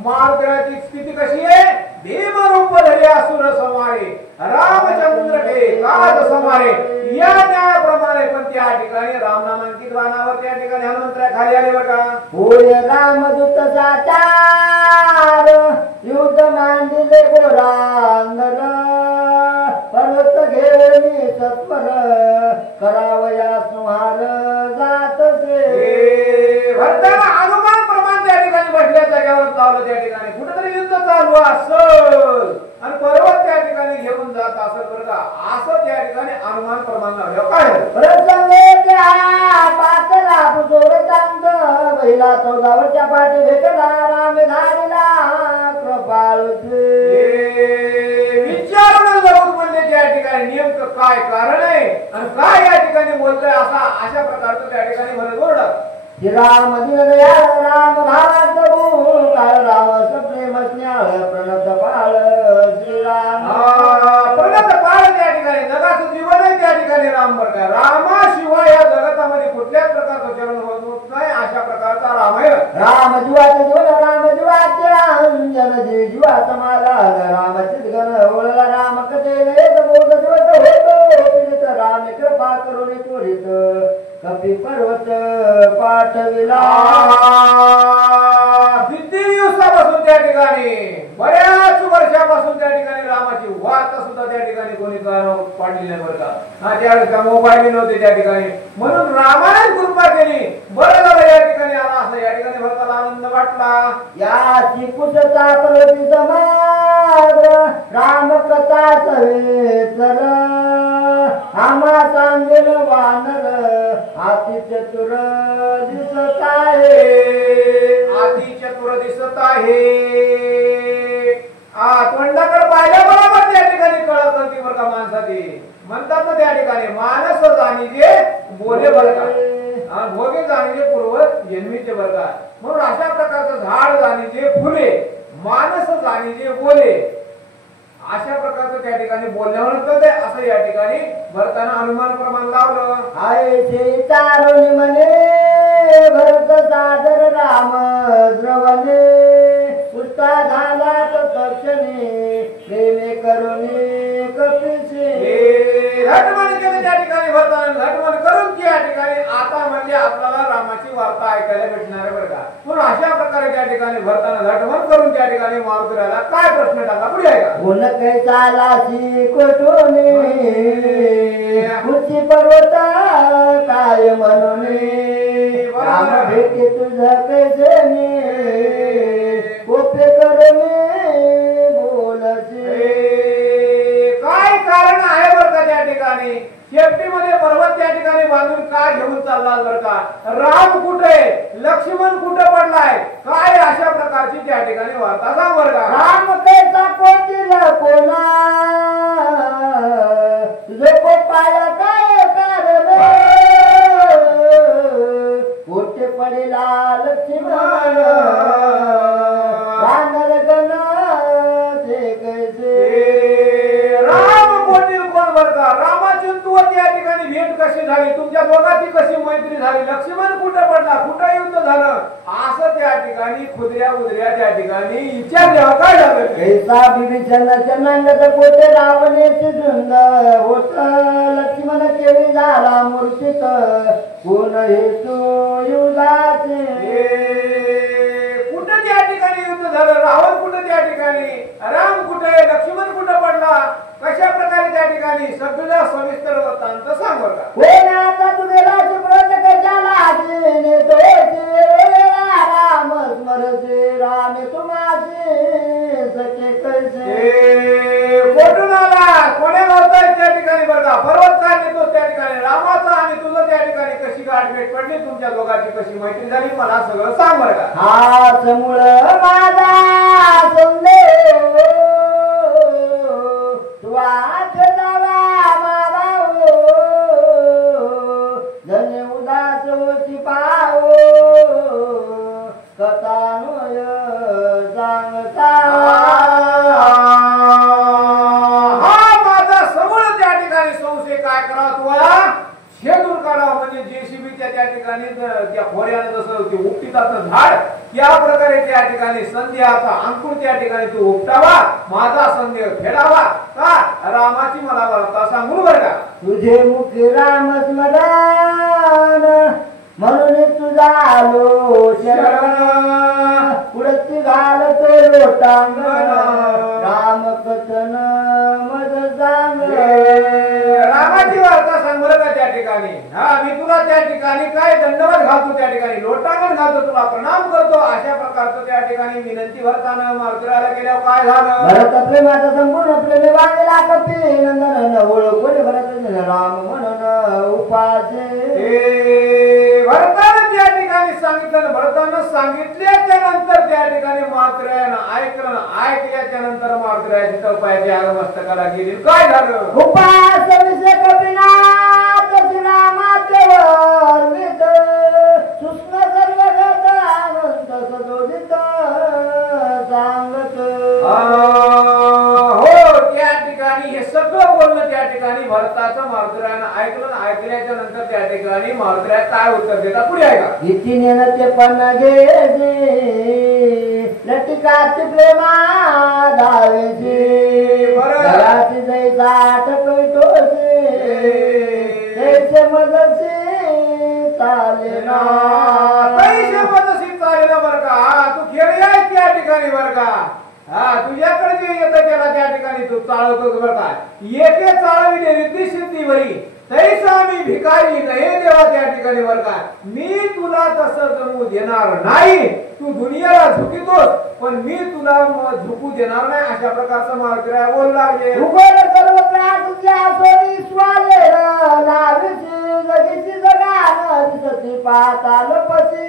मार्गाची स्थिती कशी आहे. देव रूप धरे असुर समारे रामचंद्र के काज समारे या त्याप्रमाणे पण त्या ठिकाणी रामनामांकित वाहनावर त्या ठिकाणी हनुमंतराय खाली आले बरं का. होय रामदूत साचार युद्ध मांडिले गोरांगर पर्वत घेऊन सत्वर करावया संहार जातसे. भरताना अनुमान प्रमाण त्या ठिकाणी बसल्या जागेवर लावलं. त्या ठिकाणी कुठेतरी युद्ध चालू असल आणि पर्वत त्या ठिकाणी घेऊन जात असेल बरं का. असं त्या ठिकाणी अनुमान प्रमाण लावलं. काय पातला पुजोर चांद पहिला 14 वर्षा पाठी भेटला राम धारीला कृपाळ विचारून जाऊन म्हणले त्या ठिकाणी नेमकं काय कारण आहे आणि काय या ठिकाणी बोलतोय अशा प्रकारचं त्या ठिकाणी भरत बोललं. राम दिनदया राम भावात काळ राम सप्रेम स्नेह प्रणत पाळ श्रीराम प्रणत पाळ त्या ठिकाणी जगाचं जीवन आहे त्या ठिकाणी राम बरं का. रामाशिवाय या जगतामध्ये कुठल्याच प्रकारचं चलन होत नाही. अशा प्रकारचा राम आहे. राम जीवाचे जीवन राम जीवाचे अंजन जीवाचा माला रामचित गण ओळला राम कथेने बोध दिवस होतो पीडित राम कृपा करून त्वरित कपी पर्वत पाठविला. किती दिवसापासून त्या ठिकाणी बऱ्याच वर्षापासून त्या ठिकाणी रामाची वार्ता सुद्धा त्या ठिकाणी कोणी पाडली नाही बरं का. त्यावेळेस मोबाईल नव्हते त्या ठिकाणी म्हणून रामाने कृपा केली. बरं झालं या ठिकाणी आला असं या ठिकाणी भरताला आनंद वाटला. या चिकुटचा पलटी जमा राम कथा सवेतर आम्हा सांगेल वानर अति चतुर दिसत आहे अति चतुर दिसत आहे तोंडाकडे पाहिल्याबरोबर त्या ठिकाणी कळत करते बरं का माणसाची म्हणतात ना त्या ठिकाणी मानस जाणीजे बोले बरं का भोगे जाणीजे पूर्व जन्मीचे बरं का म्हणून अशा प्रकारचं झाड जाणीजे फुले मानस जाणीजे बोले अशा प्रकारचं त्या ठिकाणी बोलण्यावर ते असं या ठिकाणी भरताना अनुमान प्रमाण लावलं आहे ते तारुणी म्हणे भरत सादर राम द्रवणे पुष्टा झाला तो तक्षणे प्रेमे करुणे कपिसे घटमन केलं त्या ठिकाणी भरताना घटमन करून की या ठिकाणी आता म्हणजे आपल्याला रामाची वार्ता ऐकायला भेटणार आहे बरं का म्हणून अशा प्रकारे त्या ठिकाणी भरताना घटमन करून त्या ठिकाणी मारुतीला काय प्रश्न टाकला पुढे आहे का गुण कैसालासी कोटोने उच्ची पर्वत काय म्हणूने राम भेटे तुझा कैसेने कोपे करणे बोलसे काय कारण आहे बरं का त्या ठिकाणी शेपटीमध्ये पर्वत त्या ठिकाणी बांधून काय घेऊन चालला बरं का राम कुठे लक्ष्मण कुठे पडलाय काय अशा प्रकारची त्या ठिकाणी वार्ता सांग बरं का राम कैसा कोटीला कोणा तुझे को पाया काय कारण कोटे पडेला लक्ष्मण वानर गण ते कैसे राम कोटील कोण बरं का रामाची तू त्या ठिकाणी भेट कशी झाली तुमच्या दोघांची कशी मैत्री झाली लक्ष्मण कुठे पडला कुठे युद्ध झालं असं त्या ठिकाणी खुदऱ्या उदऱ्या त्या ठिकाणी विचार द्यावा काय झालं कैसा विभीषण चंदंगत कोटे रावणेचे झुंड होत लक्ष्मण केळी झाला मूर्छित कोण हेतू युधाचे कुठे त्या ठिकाणी युद्ध झालं रावण कुठे त्या ठिकाणी राम कुठे लक्ष्मण कुठे पडला कशा प्रकारे त्या ठिकाणी सगळं सविस्तर वृत्तांत सांग बरं का कोण आता तुझे राजप्रत कशाला आजीने तोचे राम स्मरसे राम तुम्हासे सखे कैसे कोठून आला कोण्या गावचा त्या ठिकाणी बरं का पर्वत काय नेतो त्या ठिकाणी रामाचा आणि तुझं त्या ठिकाणी कशी गाठ भेट पडली तुमच्या दोघांची कशी मैत्री झाली मला सगळं सांग बरं का हाच मूळ माझा संदेव वाच जावा मावा धने उदास होती पाओ कथानोय सांगता हा माझा समोर त्या ठिकाणी संशय काय करा तुला शेदूर काढा म्हणजे जेसीबीच्या त्या ठिकाणी त्या खोऱ्याने जसं ते उपटीचं झाड त्या प्रकारे त्या ठिकाणी संध्याचा अंकुर त्या ठिकाणी तू उपटावा माझा संदेह फेडावा का रामाची मला वार्ता सांगू बरं का तुझे मुखी राम स्मरण म्हणून तुझा आलो शरण पुढची घालतो लोटांगण राम कथन मज सांग रामाची वार्ता सांग बरं का त्या ठिकाणी मी तुला त्या ठिकाणी काय दंडवत घालतो त्या ठिकाणी लोटांगण घालतो तुला प्रणाम करतो अशा प्रकारचं त्या ठिकाणी विनंती भरताना मारुतीला गेल्यावर काय झालं भरत प्रेमाचा संपूर्ण प्रेमी वागेला कपी नंदन ओळखोले भरत राम म्हणून उपासे भरताना त्या ठिकाणी सांगितलं भरताना सांगितल्याच्या नंतर त्या ठिकाणी मारुतीरायानं ऐकल्याच्या नंतर मारुतीरायाची तळपायाची आगमस्तकाला गेली काय झालं उपास विषय कपिनाथ श्रीरामातेवर मित सुष्म सर्वगत अनंत सदोदित सांगत हो त्या ठिकाणी हे सगळं बोलणं त्या ठिकाणी भरताचं मारुतीरायानं ऐकलं ऐकल्याच्या नंतर त्या ठिकाणी मारुतीराय काय उत्तर देतात पुढे आहे का इतिने ते पण घे लटिकाची प्रेमा धावेची घराची जैसाठ पैठोचे त्याचे मदसी चाले ना पैसे मदसी चाले ना बरं का तू खेळी आहे त्या ठिकाणी बरं का तुझ्याकडे जे येतं त्याला त्या ठिकाणी तू चालवतोस बरं का एके चालविले रिद्धी सिद्धी बरी तैसा मी भिकारी नाही देवा त्या ठिकाणी बरं का मी तुला तसं जमू देणार नाही तू दुनियाला झुकितोस पण मी तुला झुकू देणार नाही अशा प्रकारचं महावीर बोलू लागले. उघड सर्व तुझ्या सोयी स्वाले लावीची जगीची जगान दिसती पाताल पशी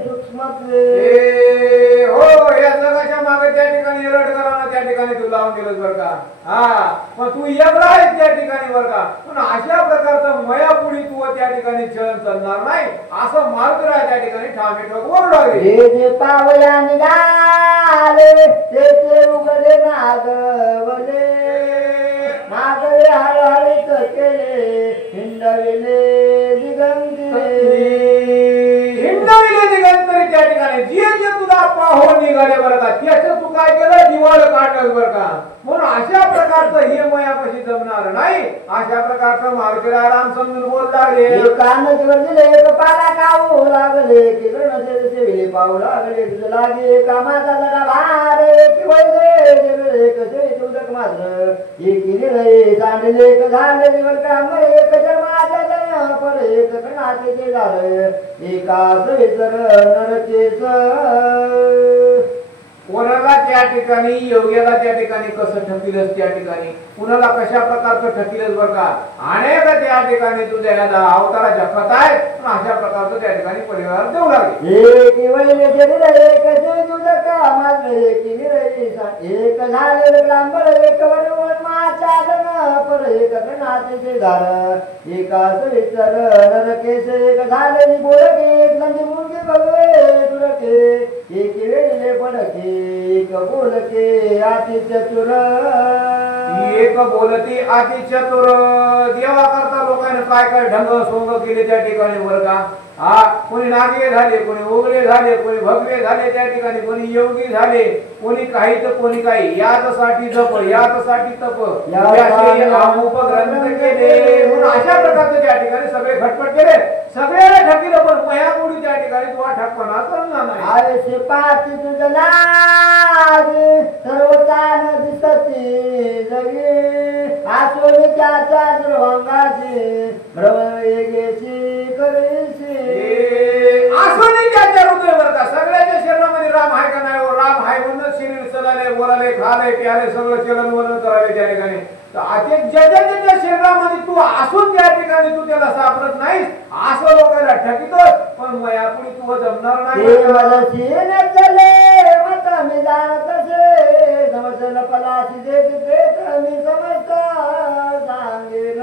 सूक्ष्मत्वे. हो या जगाच्या मागे त्या ठिकाणी रड करावं त्या ठिकाणी तू लावून गेलोस बरं का. हा पण तू एवढा आहेस त्या ठिकाणी बरं का. पण अशा प्रकारचं मयापुढी तू त्या ठिकाणी चलन चालणार नाही असं मारुती त्या ठिकाणी ठामे ठोक बोलू लागले. जे पावया निघाले ते उघडे नागवले नागले हळहळीत केले हिंडविले हिंडविले दिगंतरी त्या ठिकाणी जे जे तुला पाहून निघाले बरं का त्याचं तू काय केलं दिवाळ काढलं बरं का. म्हणून अशा प्रकारचं हे मयापाशी जमणार नाही अशा प्रकारचं मारुतीला राम समजून बोल लागले. कान दिले कपाला काऊ लागले किरण सेविले पाहू लागले तुझ लागे कामाचा जरा भार की वैदे कसे तुझक मात्र एकीने रे सांडले एक झाले दिवस काम एक जन्माचं पर एक नाते झालं एकाच विसर नरकेच. कोणाला त्या ठिकाणी योग्याला त्या ठिकाणी कसं ठकीलच त्या ठिकाणी कुणाला कशा प्रकारचं ठकीलच बरं का. अनेक त्या ठिकाणी तुझ्या अवताराच्या कथा आहेत पण अशा प्रकारचं त्या ठिकाणी परिवार देऊ लागले. एक झाले लांबर एक पर एक नाते झालं एकाच विचार नरकेश एक झाले बोलके एक नंदी मुलगी बघवे तुरके एक वेळेले पडके एक बोलके अति चतुर. एक बोलती अति चतुर. देवा करता लोकांनी काय काय ढंग सोंग केले त्या ठिकाणी बरं का. हा कोणी नागे झाले कोणी उघडे झाले कोणी भगवे झाले त्या ठिकाणी कोणी योगी झाले कोणी काही तर कोणी काही यासाठी जप यासाठी तप अमुक ग्रंथ केले. म्हणून अशा प्रकारचे त्या ठिकाणी सगळे खटपट केले सगळ्याला ठकीलं पण मयापुढी त्या ठिकाणी तुला ठकपणा चालणार नाही. अरे शिपाती तुझ लागे सर्वतान दिसती जगी आसोनीच्या सर्वांगाची भ्रमवेगेची करीशी. आसोनीच्या हृदय बरं का सगळ्याच्या शरीरामध्ये राम आहे का नाही राम आहे म्हणून शरीर चलाले बोलाले खाले प्याले सगळं चलन वलन कराले त्या ठिकाणी. ज्याच्या शरीरामध्ये तू असून त्या ठिकाणी तू त्याला सापडत नाहीस असं लोकांना ठकितो पण मयापुढे तू जमणार नाही. मी जाणत असे समजलं पलाशी देत मी समजत सांगेन.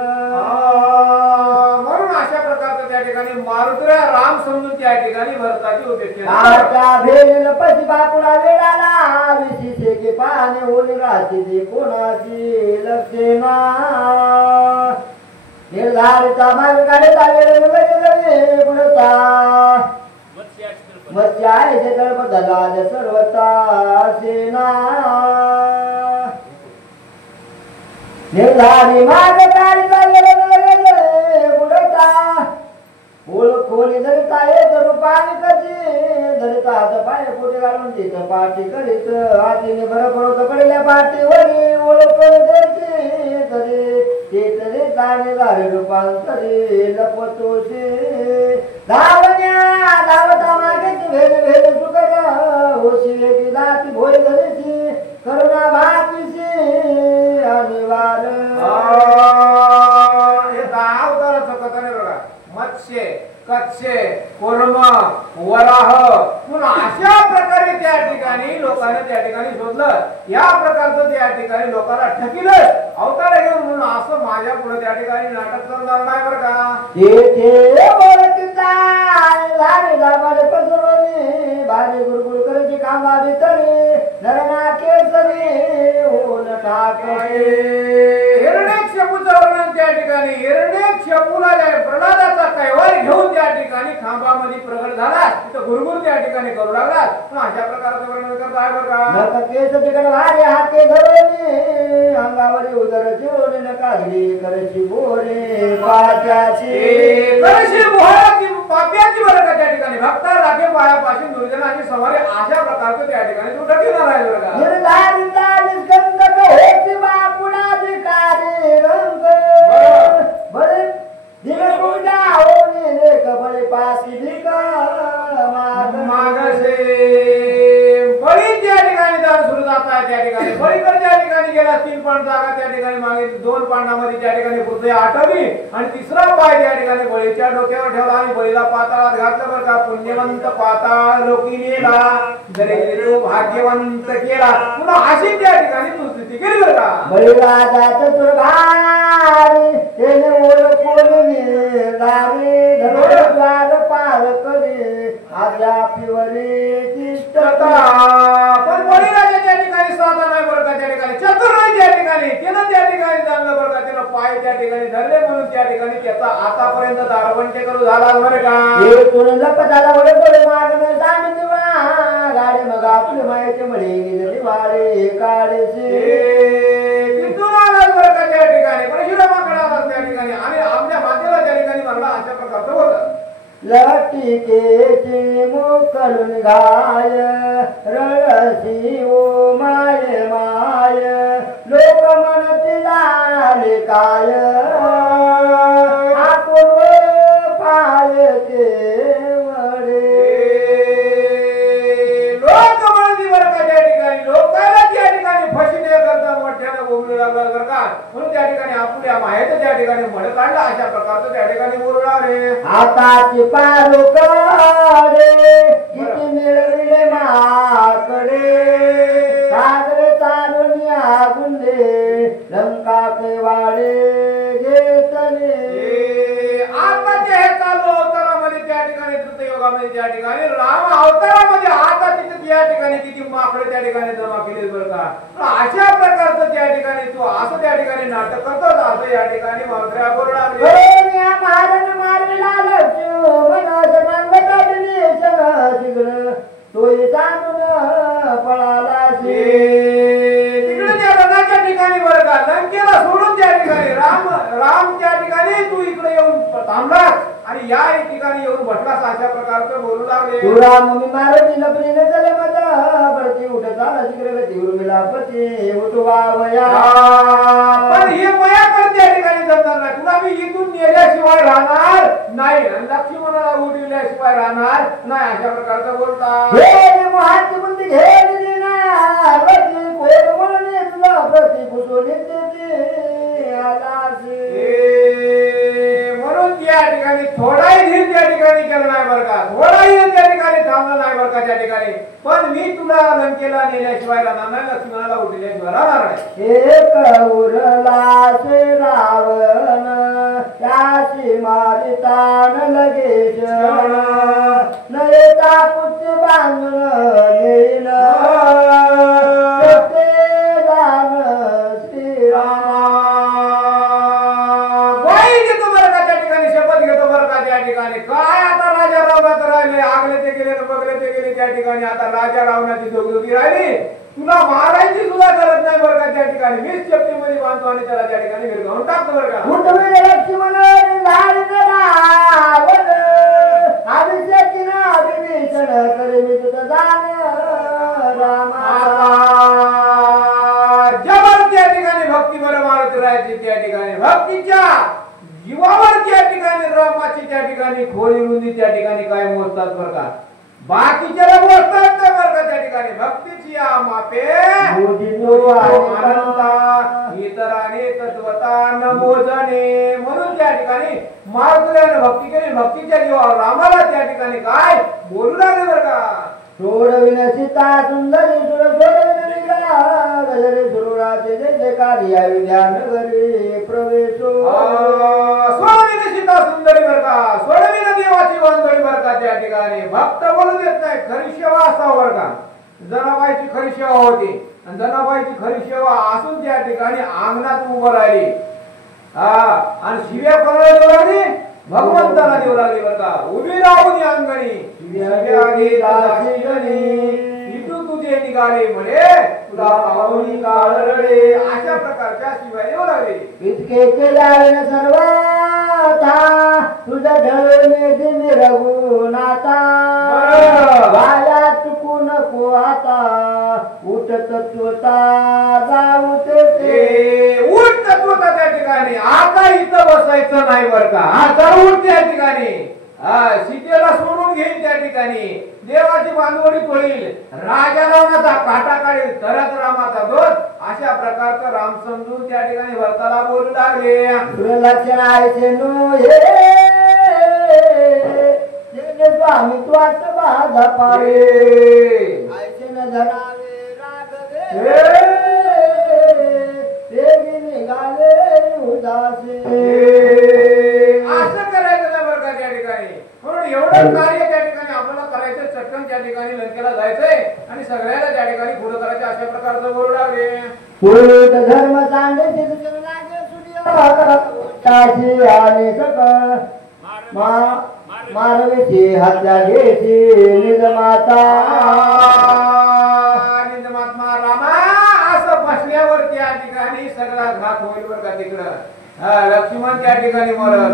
म्हणून अशा प्रकारचं त्या ठिकाणी मारुतीला राम समजून त्या ठिकाणी भरताची उपेक्षा भेल पशी बापुडा वेळाला विशिषे की पाने ओली राहते कोणाची लक्षणा निर्धारिता मार्ग काढता वेळ पुढता मत्स्य आहे जे बदला सर्वता सेना निर्धारी मार्ग काढता पुढता फुल खोली धरिता येत रूपाने कधी धरिता पाय पुढे घालून तिथं पाठी करीत हातीने भर पडत पडल्या पाठीवरी ओळख द्यायची तरी ते तरी जाणे झाले रूपांतरी लपतोशी धावण्या धावता मागेची भेद भेद सुकर होशी वेगळी जाती भोय धरीची करुणा भातीशी अनिवार. मत्स्य कच्चे कुर्म वराह म्हणून अशा प्रकारे त्या ठिकाणी लोकांना त्या ठिकाणी शोधलं या प्रकारचं त्या ठिकाणी लोकांना ठकिलं अवतार घेऊन म्हणून असं माझ्या पुढे त्या ठिकाणी नाटक करणार नाही बरं का. भारी गुरगुर करायची कामा भितरी नरना केसरी होऊन टाके. हिरण्यकश्यपूचं वर्णन त्या ठिकाणी हिरण्यकश्यपूला प्रल्हादाचा कैवार घेऊन त्या ठिकाणी खांबामध्ये प्रगट झाला तिथं गुरगुर त्या ठिकाणी करू लागला. पण अशा प्रकारचं वर्णन करता आहे बरं का. केस तिकडे भारी हाते धरणे अंगावरी उदर चिवणे नकागली करशी बोरे पाच्याची करशी बोहाची पाप्याची बरं का त्या ठिकाणी भक्ता राखे पायापासून दुर्जनाची सवारी अशा प्रकारचं त्या ठिकाणी तू ठकिणार आहे बरं का. निर्धारित स्कंद होती बापुडाधिकारी रंग बरे दिल पूजा होणे लेख बळे पासी भिका मागसे पहिला 3 पान जागा त्या ठिकाणी मागितली, 2 पानामध्ये त्या ठिकाणी पृथ्वी आटवली आणि तिसरा पाय त्या ठिकाणी बळीच्या डोक्यावर ठेवला आणि बळीला पाताळात घातलं बरं का. पुण्यवंत पाताळ लोकी नेला, दरिद्र भाग्यवंत केला. पुन्हा अशी त्या ठिकाणी तू स्तुती केली बरं का. बळीला जात तुरभारी तेने ओळखून दारी धनुर्द्वार पार करी आज्ञा पिवरी चिष्टता. पण बळीराजा त्या ठिकाणी साधा नाही बरं का, त्या ठिकाणी चतुर नाही त्या ठिकाणी. त्यानं त्या ठिकाणी चांगलं बरं का, त्यानं पाय त्या ठिकाणी धरले म्हणून त्या ठिकाणी त्याचा आतापर्यंत दारवंटे करू झाला बरं का. हे तुला लपताला वडे मागणं जाण दिवा गाडी मग आपली मायेचे म्हणे गेले वाळे काढेचे तिथून आलाच बरं का त्या ठिकाणी. पण हिरमाकडे आलाच त्या ठिकाणी आणि आपल्या मातेला त्या ठिकाणी म्हणला अशा प्रकारचं होतं. लटिकेची मुकलून गाय रळसी ओ माय माय लोक म्हणती झाले काय आपण पाय ते वडे. लोक म्हणती बरं का त्या ठिकाणी, लोकांना त्या ठिकाणी फसणे करता मोठ्यानं बोलू लागला बरं का. म्हणून त्या ठिकाणी आपल्या माहेरचं त्या ठिकाणी म्हण काढला अशा प्रकारचं त्या ठिकाणी बोलू लागले. हाताची पारू कडे किती मिळविले माकडे सागरे चालून या गुंडे लंका वाडे घेतले. आताच्या हे चालू अवतारामध्ये त्या ठिकाणी कृतयुगामध्ये त्या ठिकाणी राम अवतारामध्ये आता तिथे त्या ठिकाणी किती माकडे त्या ठिकाणी जमा केले बरं का. अशा प्रकारचं त्या ठिकाणी तू असं त्या ठिकाणी नाटक करतोस असं या ठिकाणी मावत्र्या बोलू लागले. महाराज मारला तोय जाणून पळाला तिकडे त्या रणाच्या ठिकाणी बरं का लंकेला सोडून त्या ठिकाणी राम त्या ठिकाणी तू इकडे येऊन थांबलास आणि या ठिकाणी येऊन बसलास अशा प्रकारचं बोलू लागले. तुला मम्मी मारती लपलीने चले माझा प्रति उठ झाला तिकडे गती उर्मिला पती उठवावया. पण हे मया कर त्या ठिकाणी जमणार नाही. तुला मी इथून नेल्याशिवाय राहणार नाही आणि लक्ष्मणाला उठविल्याशिवाय राहणार नाही अशा प्रकारचं बोलता. हे महात्मा बुद्धी घेऊन देणार प्रति कोण म्हणून तुला प्रति कुठून येते आलासी. म्हणून त्या ठिकाणी थोडाही धीर त्या ठिकाणी केला नाही बरं का, थोडाही त्या ठिकाणी थांबला नाही बरं का त्या ठिकाणी. पण मी तुला लंकेला नेल्याशिवाय राहणार नाही, लक्ष्मणाला उठल्याशिवाय राहणार नाही. एक उरला से रावण त्याची मारितान लगेच नयता पुत्र बांधून येईल जाण श्रीरामा. काय आता राजा रावणात राहिले, आगले ते गेले तर बगले ते गेले त्या ठिकाणी. आता राजा रावणाची जोगदोगी राहिली, तुला मारायची सुद्धा गरज नाही बरं का त्या ठिकाणी. मीच चपटीमध्ये बांधतो आणि त्याला त्या ठिकाणी विरघळून टाकतो बरं का. उठवे लक्ष्मण रावण अभिषेकीनं अभिभीषण करे मी तुझं जाण रामा. जबर त्या ठिकाणी भक्ती बरं मारत राहायची त्या ठिकाणी. भक्तीच्या जीवावर त्या ठिकाणी रामाची त्या ठिकाणी खोली रुंदी त्या ठिकाणी काय मोजतात बरं का. बाकीच्याला मोजतात नाही बरं का त्या ठिकाणी. भक्तीची या मापे अनंता इतराने तत्वता न मोजणे. म्हणून त्या ठिकाणी मारुतीने भक्ती केली. भक्तीच्या जीवावर रामाला त्या ठिकाणी काय बोलू लागले बरं का. सोडविन सीता सुंदरी सुर सोडविन निघाला गजरे सुरुराचे जय कार्या विद्यान घरी प्रवेशो. सोडविन सीता सुंदरी बरं का, सोडविन देवाची वंदळी बरं का त्या ठिकाणी. भक्त बोलू देत नाही, खरी सेवा असावं बरं का. जनाबाईची खरी सेवा होती आणि जनाबाईची खरी सेवा असून त्या ठिकाणी अंगणात उभं राहिली आणि शिव्या कोणाला देऊ लागली, भगवंताला देऊ लागली बरं का. उभी राहून अंगणी इथून तुझे निघाले म्हणे तुला पाहुणी काळ रडे अशा प्रकारच्या शिव्या देऊ लागले. इतके केल्याने सर्वथा तुझ्या ढळणे दिन रघुनाथा वाया चुकू नको आता उठ तत्वता जाऊ ते उठ तत्वता त्या ठिकाणी. आता इथं बसायचं नाही बरं का. आता उठ त्या ठिकाणी. सीतेला सोडून घेईल त्या ठिकाणी. देवाची बांधवडी पडेल, राजा रावणाचा काटा काढेल, तरच रामाचा दोष अशा प्रकारचं राम समजून त्या ठिकाणी भरताला बोलू लागले. लक्षण आहे नो हे स्वामी त्वाच बाधा पावे आयचे न धरावे रागवे ते निघाले उदासे. असं करायचं ना बरं का त्या ठिकाणी. म्हणून एवढं कार्य त्या ठिकाणी आपल्याला करायचं, चटकन त्या ठिकाणी लंकेला जायचंय आणि सगळ्याला त्या ठिकाणी पुढे करायचं अशा प्रकारचं बोलू लागले. पुरुष धर्म सांडे सिद्ध लागे सूर्य आले सकळ मानवीची हत्या घेशी निज माता रामा असं बसल्यावर त्या ठिकाणी सगळा घात होईल बरं का तिकडं. लक्ष्मण त्या ठिकाणी मरल,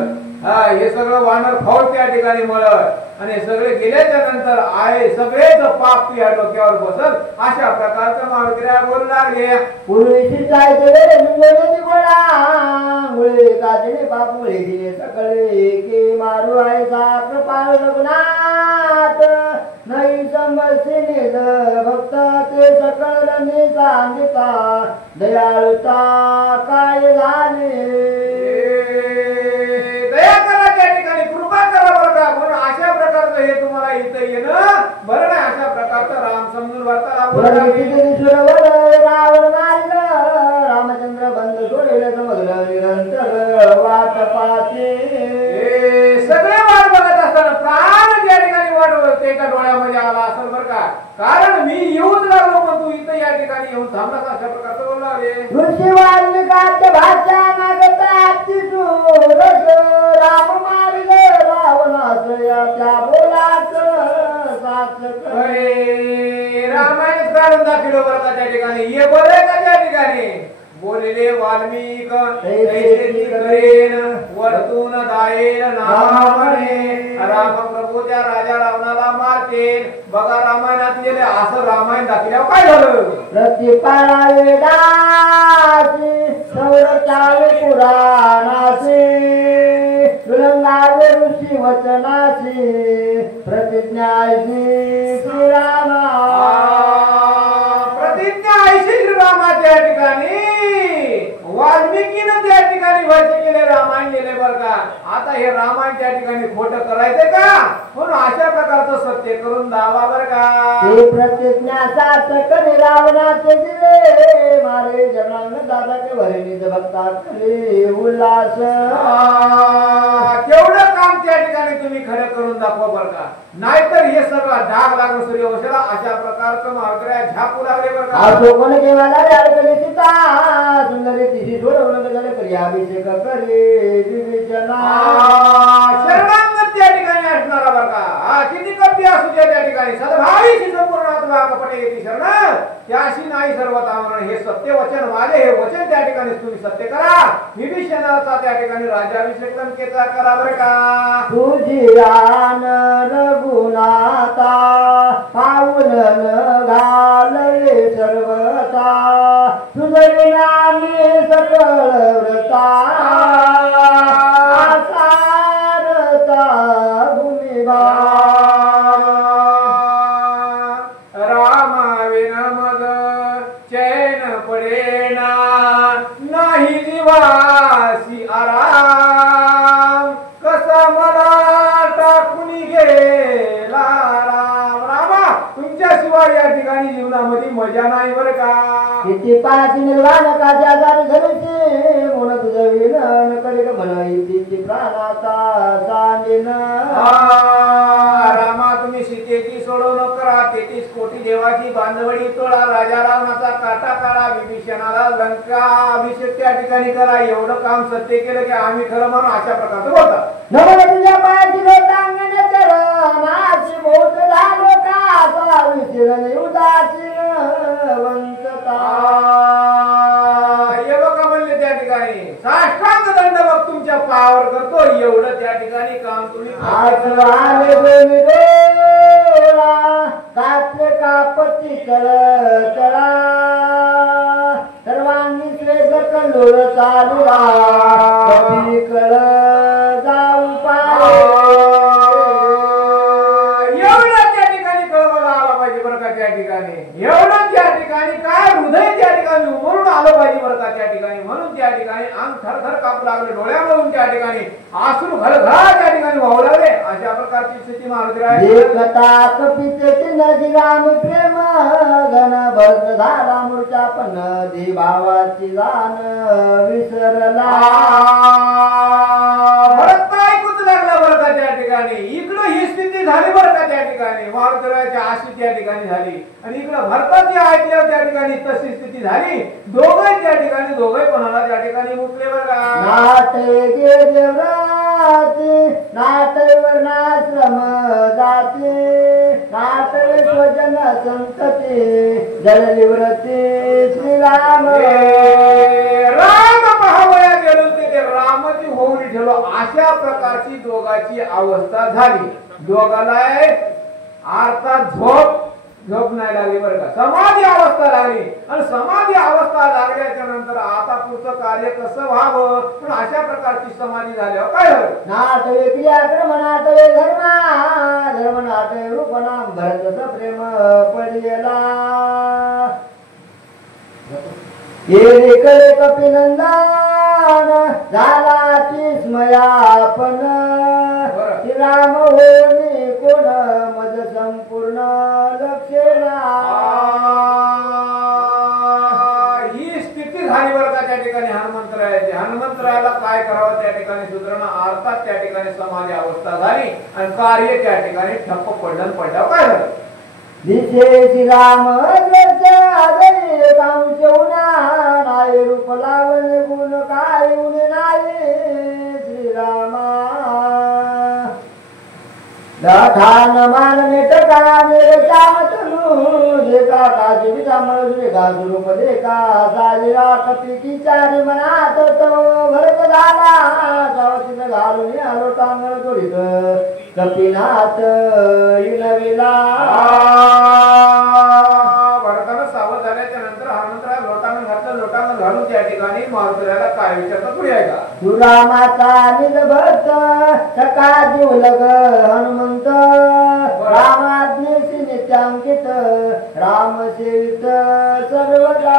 हे सगळं वानर फौज त्या ठिकाणी मरल आणि सगळे गेल्याच्या नंतर आहे सगळेच पाप तुझ्या डोक्यावर बसल अशा प्रकारचं मारुतीला बोलू लागले. पूर्वीची जायचे मुंगोली गोळा मुळे काजणे पाप मुळे दिले सकळे की मारू आहे साख पाळ रघुनाथ नाही समसिने भक्त ते सकळ रणी सांगिता दयाळुता काय झाले. दया करा त्या ठिकाणी, कृपा करा बरं का. म्हणून अशा प्रकारचं हे तुम्हाला इथं येणं बरं नाही. अशा प्रकारचं राम समजून वार्ता रावण मारलं रामचंद्र बंद सोडले समजलं निरंतर वाट पाहते. सगळे वाट बघत असताना प्राण त्या ठिकाणी वाट त्याच्या डोळ्यामध्ये आला असेल बरं का. कारण मी येऊच लागलो पण तू इथं या ठिकाणी येऊन थांबलास अशा प्रकारचं बोलला रे. ऋषी वाल्मिकाच्या भाषा मागता सुरस राम मारले रावणास त्या बोलाच साच अरे रामायण काढून दाखवलं बरं का त्या ठिकाणी. ये बरं का त्या ठिकाणी बोलले वाल्मिक करेन वर्तून दायेन नामाने राम प्रभू त्या राजा रावणाला मारतील. बघा रामायणात गेले असं रामायण दाखवल्यावर काय झालं. प्रतिपाळावे दासी संरचावे पुराणासी तुरंगावे ऋषी वचनासी प्रतिज्ञासी श्रीरामा. प्रतिज्ञा ऐशी श्रीरामा त्या ठिकाणी वाल्मिकीनं त्या ठिकाणी वचन केले, रामायण गेले बरं का. आता हे रामायण त्या ठिकाणी खोटं करायचंय का. म्हणून अशा प्रकारचं सत्य करून दावा बरं का. ते प्रतिज्ञा सात करे रावणाचे दिले मारे जनांग दादा के भरे निज भक्ता करे उल्हास. तेवढं काम त्या ठिकाणी तुम्ही खरं करून दाखवा बरं का. नाहीतर हे सगळं डाग लागून सूर्यवंशाला अशा प्रकारचं मार्गऱ्या झापू लागले बरं का. असो कोण केव्हा अडकले सीता सुंदरी तिशी सोडवलं झालं करी अभिषेक करे विवेचना. शरणांगत त्या ठिकाणी असणारा बरं का. किती कपटी असू द्या त्या ठिकाणी सद्भावीची संपूर्ण आत्मा कपटे येते शरण त्याशी नाही सर्वत आमरण. हे सत्य वचन माझे, हे वचन त्या ठिकाणी तुम्ही सत्य करा. विभीषणाचा त्या ठिकाणी राज्याभिषेक लंकेचा करा बरं का. तुझी रान रघुनाथा पाऊल घालवे सर्वता तुझे नामे सकळ व्रता सारता भूमिभा. रामा विन मग चैन पडेना नाही जीवासी आराम कसा मला टाकून गेला राम. रामा तुमच्याशिवाय या ठिकाणी जीवनामध्ये मजा नाही बरं का. किती पाच निर्वाण काजा जाण घरचे म्हणून तुझं विनन करे म्हणाई तिची प्राणाचा सांगेन. रामा तुम्ही सीतेची सोडवणूक करा. 33 कोटी देवाची बांधवडी तोडा. राजा रावणाचा काटा काढा. विभीषणाला लंका अभिषेक त्या ठिकाणी करा. एवढं काम सत्य केलं की आम्ही खरं म्हणून अशा प्रकारचं बोलतात. नवल तुझ्या पायाची लोटांगण कर माझी बोट झालो का विसरण उदासीन वंचता. हे बघा म्हणले त्या ठिकाणी साष्टांग दंड बघ तुमच्या पायावर करतो. एवढं त्या ठिकाणी काम तुम्ही आले दोन्ही डोळा कापले कापती चळ चळा सर्वांनी श्रेष्ठ कल्लोळ चालूला कळ जाऊ पाय. एवढं त्या ठिकाणी कळवला आला पाहिजे बरं का. त्या ठिकाणी एवढं त्या ठिकाणी काय हृदय त्या ठिकाणी उमरून आलं पाहिजे बरं का त्या ठिकाणी. म्हणून त्या ठिकाणी अंग थरथर कापू लागले, डोळ्यामधून त्या ठिकाणी आसरू घळघळ त्या ठिकाणी वाहू लागले. अशा प्रकारची स्थिती मारुतीराय. एकता कपिते नदी राम प्रेम घन भरत झाला मूर्छा पण नदी भावाची जाण विसरला. भरत ऐकूच लागला बरं का त्या ठिकाणी. इकडं ही स्थिती झाली बरं का त्या ठिकाणी. मारुतीरायाची अशी त्या ठिकाणी झाली आणि इकडं भरताची ऐकल्यावर त्या ठिकाणी तशी स्थिती झाली. दोघे त्या ठिकाणी दोघे कोणाला त्या ठिकाणी मुकले बरं का. नाटे गेले व्रते नाटे वर्णाश्रम जाते नाटे स्वजन संतती जळली व्रते श्रीराम. राम पाहावया गेलो ते रामाची होऊन ठेवलो. अशा प्रकारची दोघांची अवस्था झाली. दोघाला अर्थात झोप नाही लागली बरं का. समाधी अवस्था लागली आणि समाधी अवस्था लागल्याच्या नंतर आता पुढचं कार्य कसं व्हावं. पण अशा प्रकारची समाधी झाल्यावर काय झालं. नाटवे क्रियाक्रम नाटवे धर्मा धर्म नाटवे रूप नाम भरत प्रेम पडियला. येणे करे कपिनंदन झाला चिस्मयापन श्रीराम होनी कोण मज संपूर्ण लक्षेला. ही स्थिती झाली बरं का त्या ठिकाणी हनुमंतरायाची. हनुमंतरायाला काय करावं त्या ठिकाणी सुधारणा. अर्थात त्या ठिकाणी समाधी अवस्था झाली आणि कार्य त्या ठिकाणी ठप्प पडलं. पडल्यावर काय झालं. दिसे श्रीराम आदरी काम शेवना नाय रूप लावण गुण काय उणे नाही श्रीरामा. लठान मान नेटकाने चामतनु देखा काजी विचामळ देखा स्वरूप देखा झालेला कपिकी चारी मनात तो भरत झाला. सावतीन घालून आलो टांगण जोडीत कपिनाथ विनविला. भरतानं सावध झाल्याच्या नंतर हनुमंतराय लोटांगण घातलं. लोटांगण घालून त्या ठिकाणी मारुतीरायाला काय विचारतात पुढे आहे का. सुरामाचा निजभक्त सका जीवलग हनुमंत रामाज्ञेशी नित्यांकित राम सेवित सर्वदा.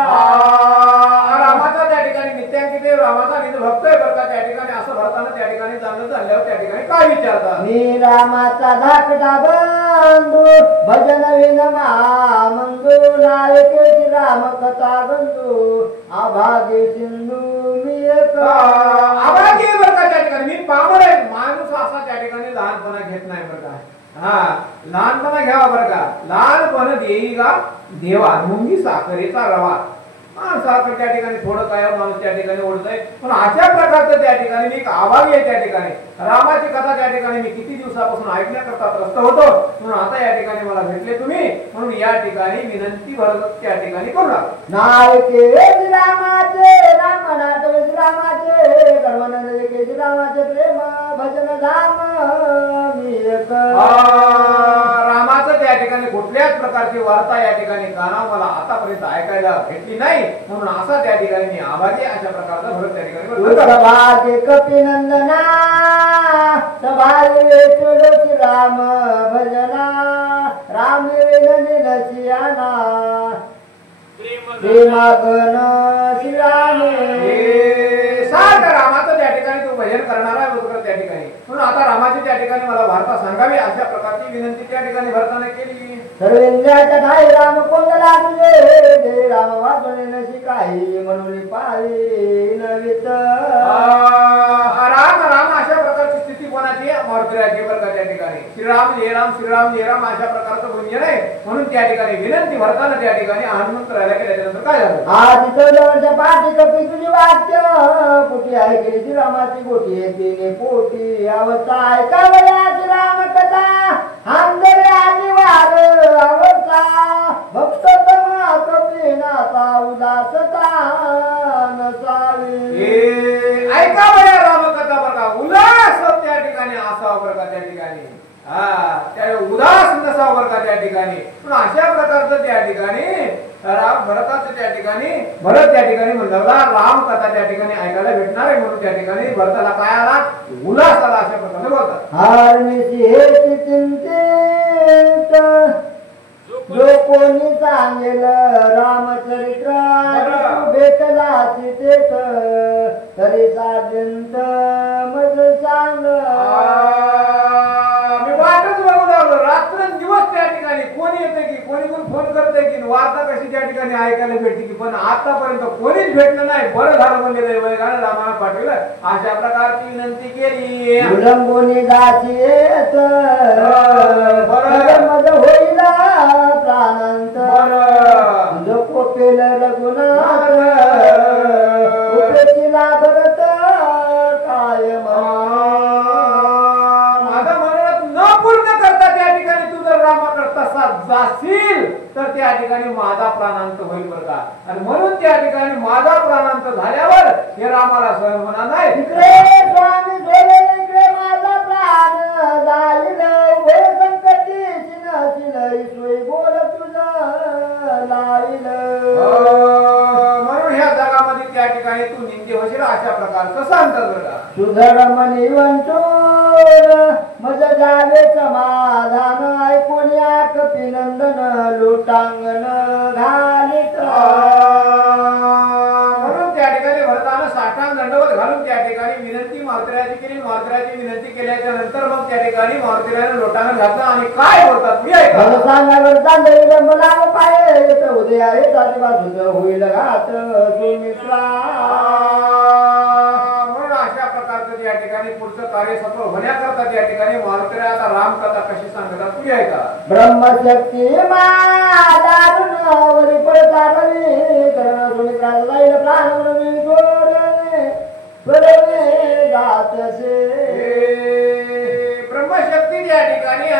रामाचा त्या ठिकाणी नित्यांकित रामाचा निजभक्त आहे बरं का त्या ठिकाणी. असं भरताना त्या ठिकाणी जाणलं झाल्यावर त्या ठिकाणी काय विचारतात. मी रामाचा धाकटा बंधू भजन विन महामंदू नायके राम कथा बंधू आभागे सिंधू मी एक. आभागे बरं का त्या ठिकाणी. मी पामर आहे. माणूस असा त्या ठिकाणी लहानपणा घेत नाही बरं का. हा लहानपणा घ्यावा बरं का. लहानपण देई का देवा मुंगी साखरेचा रवा. साखर त्या ठिकाणी थोडं काय माणूस त्या ठिकाणी ओढतोय. पण अशा प्रकारचं त्या ठिकाणी मी एक आभागी आहे त्या ठिकाणी. रामाची कथा त्या ठिकाणी मी किती दिवसापासून ऐकण्याकरता त्रस्त होतो. म्हणून आता या ठिकाणी मला भेटले तुम्ही. म्हणून या ठिकाणी विनंती भरत त्या ठिकाणी करू लागलो. नायके रामाचे राम नाटवे रामाचे कर्मनंद के रामाचे प्रेम भजन धाम मी एक. रामाचं त्या ठिकाणी कुठल्याच प्रकारची वार्ता या ठिकाणी कानावर मला आतापर्यंत ऐकायला भेटली नाही. म्हणून असा त्या ठिकाणी मी आभारी अशा प्रकारचा भरत त्या ठिकाणी. सभागे कपिनंदना सभागे तुळसी राम भजना राम नसियाना प्रेमागन श्रीराम. सारखं रामाचं त्या ठिकाणी तो भजन करणारा आहे त्या ठिकाणी. म्हणून आता रामाची त्या ठिकाणी मला वार्ता सांगावी अशा प्रकारची विनंती त्या ठिकाणी भरताना केली. सर्वेंद्राच्या ठाई राम कोंड लागले राम वाचणे नशी काही म्हणून पाळी नवीत. राम राम अशा प्रकारची स्थिती कोणाची मारुतीरायाची बरं का त्या ठिकाणी. श्रीराम जय राम श्रीराम जय राम अशा प्रकारचं गुंजन आहे. म्हणून त्या ठिकाणी विनंती भरताना त्या ठिकाणी हनुमंतरायाला केल्यानंतर काय झालं. आधी 14 वर्ष पाठी कपी तुझी वाक्य पोटी आहे गेली श्रीरामाची गोटी येते पोटी अवस्था ऐकावया श्रीराम कथा हांदरे आणि वार अवस्था भक्त तमा कपिनाथा उदासता नसावी. ऐकावया रामकथा बरं का. उल्हास त्या ठिकाणी असावा बरं का त्या ठिकाणी. त्या उदास नसावा बरं का त्या ठिकाणी. पण अशा प्रकारचं त्या ठिकाणी भरताचं त्या ठिकाणी भरत त्या ठिकाणी म्हणला राम कथा त्या ठिकाणी ऐकायला भेटणार आहे. म्हणून त्या ठिकाणी भरताला काय आला उल्हास आला अशा प्रकारे बोलतात. हारनिशी हे चिंतित जो कोणी सांगेल रामचरित्र भेटला भेटते की, पण आतापर्यंत कोणीच भेटलं नाही. बरं झालं म्हणजे दैवगानं रामाला पाठवलं. अशा प्रकारची विनंती केली. विलंबोनी जाती येत मज होईल प्राणांत तुझ कोपेल रघुनाथ उपेक्षिला भरत काय माझं मनोरथ न पूर्ण करता त्या ठिकाणी तू जर रामाकडे तसा जाशील तर त्या ठिकाणी माझा प्राणांत होईल बरं का. आणि म्हणून त्या ठिकाणी माझा प्राणांत झाल्यावर हे रामाला सहन होणार नाही. इकडे स्वामी सोडले इकडे माझा प्राण जाईल वे संकटी चिनशील सोयी बोल तुझं लाईल. म्हणून ह्या जगामध्ये त्या ठिकाणी तू निंदे होशील अशा प्रकारचं सांगतात बरं का. सुधर मनी वंचूर मज जावे समाधान ऐकून या कपिनंदन लुटांगण घालित. म्हणून त्या ठिकाणी भरताना साष्टांग दंडवत घालून त्या ठिकाणी विनंती मारुतीरायाची केली. मारुतीरायाची विनंती केल्याच्या नंतर मग त्या ठिकाणी मारुतीरायाने लोटांगण घातलं. आणि काय बोलतात मी ऐका. सांगावर चांदळी मला पाय उदया येतात बाजूच होईल घात सुमित्रा. अशा प्रकारचं त्या ठिकाणी पुढचं कार्य सफल होण्याकरता त्या ठिकाणी मारुतीराय आता राम कथा कशी सांगतात तुम्ही ऐका. ब्रह्मशक्ती दारुण वरी पडता रवी करण सुमित्रा जाईल प्राण म्हणून सोडणे जातसे. ब्रह्मशक्ती त्या ठिकाणी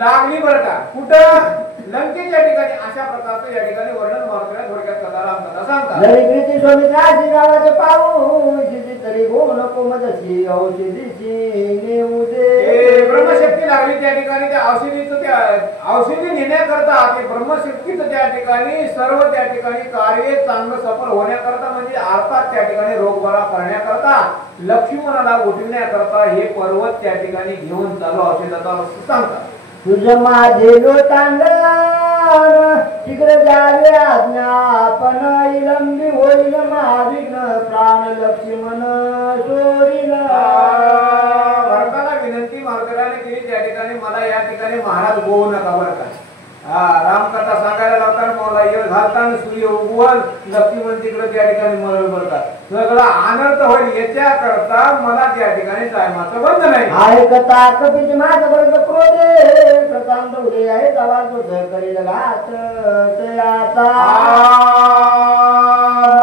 लागली बरं का. कुठं लंकेच्या ठिकाणी. अशा प्रकारचं या ठिकाणी वर्णन मारुतीराय थोडक्यात कथा राम कथा सांगतात. जरी स्वामी गावाचे पाऊस तरी गो नको मजशी औषधीची नेऊ दे. ब्रह्मशक्ती लागली त्या ठिकाणी. त्या औषधीचं त्या औषधी नेण्याकरता ते ब्रह्मशक्तीचं त्या ठिकाणी सर्व त्या ठिकाणी कार्य चांगलं सफल होण्याकरता म्हणजे अर्थात त्या ठिकाणी रोग बरा करण्याकरता लक्ष्मणाला उठविण्याकरता हे पर्वत त्या ठिकाणी घेऊन चालू औषधाचा असं सांगतात. तुझ माझे लोटांगण तिकडे जावे आज्ञापन विलंबी होईल महाविघ्न प्राण लक्ष्मण सोडील. भरताला विनंती मारुतीरायाने केली त्या ठिकाणी मला या ठिकाणी महाराज गोवू नका बरं का. रामकथा सांगायला लावताना मला येळ घालताना सूर्य उगवल लक्ष्मण तिकडे त्या ठिकाणी मरल बरं का. सगळा अनर्थ होईल याच्याकरता मला त्या ठिकाणी जायमाचं बंद नाही. ऐकता कपीची माझं बंद क्रोधे प्रशांत उदय आहे तवा तुझ करील घात तयाचा.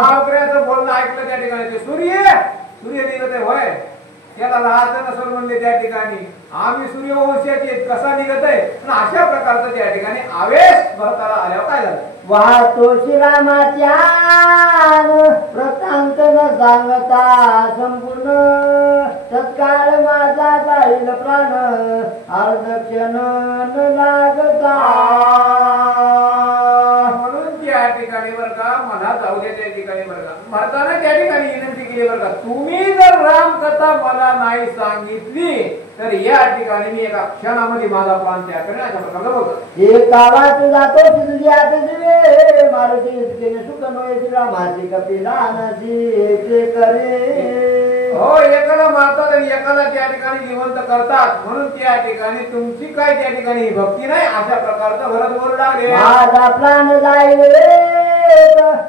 मारुतीरायाचं बोलणं ऐकलं त्या ठिकाणी. ते सूर्य निघत आहे होय त्याला राहत नसल म्हणले त्या ठिकाणी. आम्ही सूर्यवंशाचे कसा निघत आहे. अशा प्रकारचं त्या ठिकाणी आवेश भरताला आल्यावर काय झालं. वाहतो श्रीरामाच्या वृत्तांत न सांगता संपूर्ण तत्काळ माझा जाईल प्राण अर्धक्षण न लागता. म्हणून त्या ठिकाणी बरं का मला जाऊ दे त्या ठिकाणी बरं का. भरताना त्या ठिकाणी विनंती केली बरं का. तुम्ही जर रामकथा मला नाही सांगितली तर या ठिकाणी मी एका क्षणामध्ये माझा प्राण त्याग करेन अशा प्रकारचं बोलतात. एका वाच जातो तुझी आत जीवे मारुती इतकेने सुख नोये श्रीरामाची कपिलानाची ते करे. हो एकाला मारतात आणि एकाला त्या ठिकाणी जिवंत करतात. म्हणून त्या ठिकाणी तुमची काय त्या ठिकाणी भक्ती नाही अशा प्रकारचं भरत बोलू लागले. माझा प्राण जाईल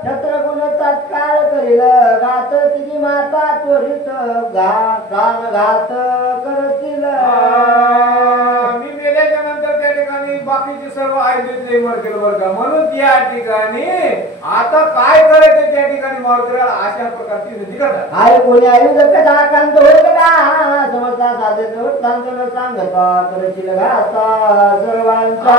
छत्रगुण तत्काळ करील घात तिची माता त्वरित प्राण घात करतील. मी मेल्याच्या नंतर त्या ठिकाणी बाकीचे सर्व आयुध मरतील बरं का. म्हणून त्या ठिकाणी आता काय करायचं त्या ठिकाणी मारुतीरायाला अशा प्रकारची विधी करतात. आय कोणी आयुध कथा कांत होईल का समजता साधे सांगता सांगता करशील घाता सर्वांचा.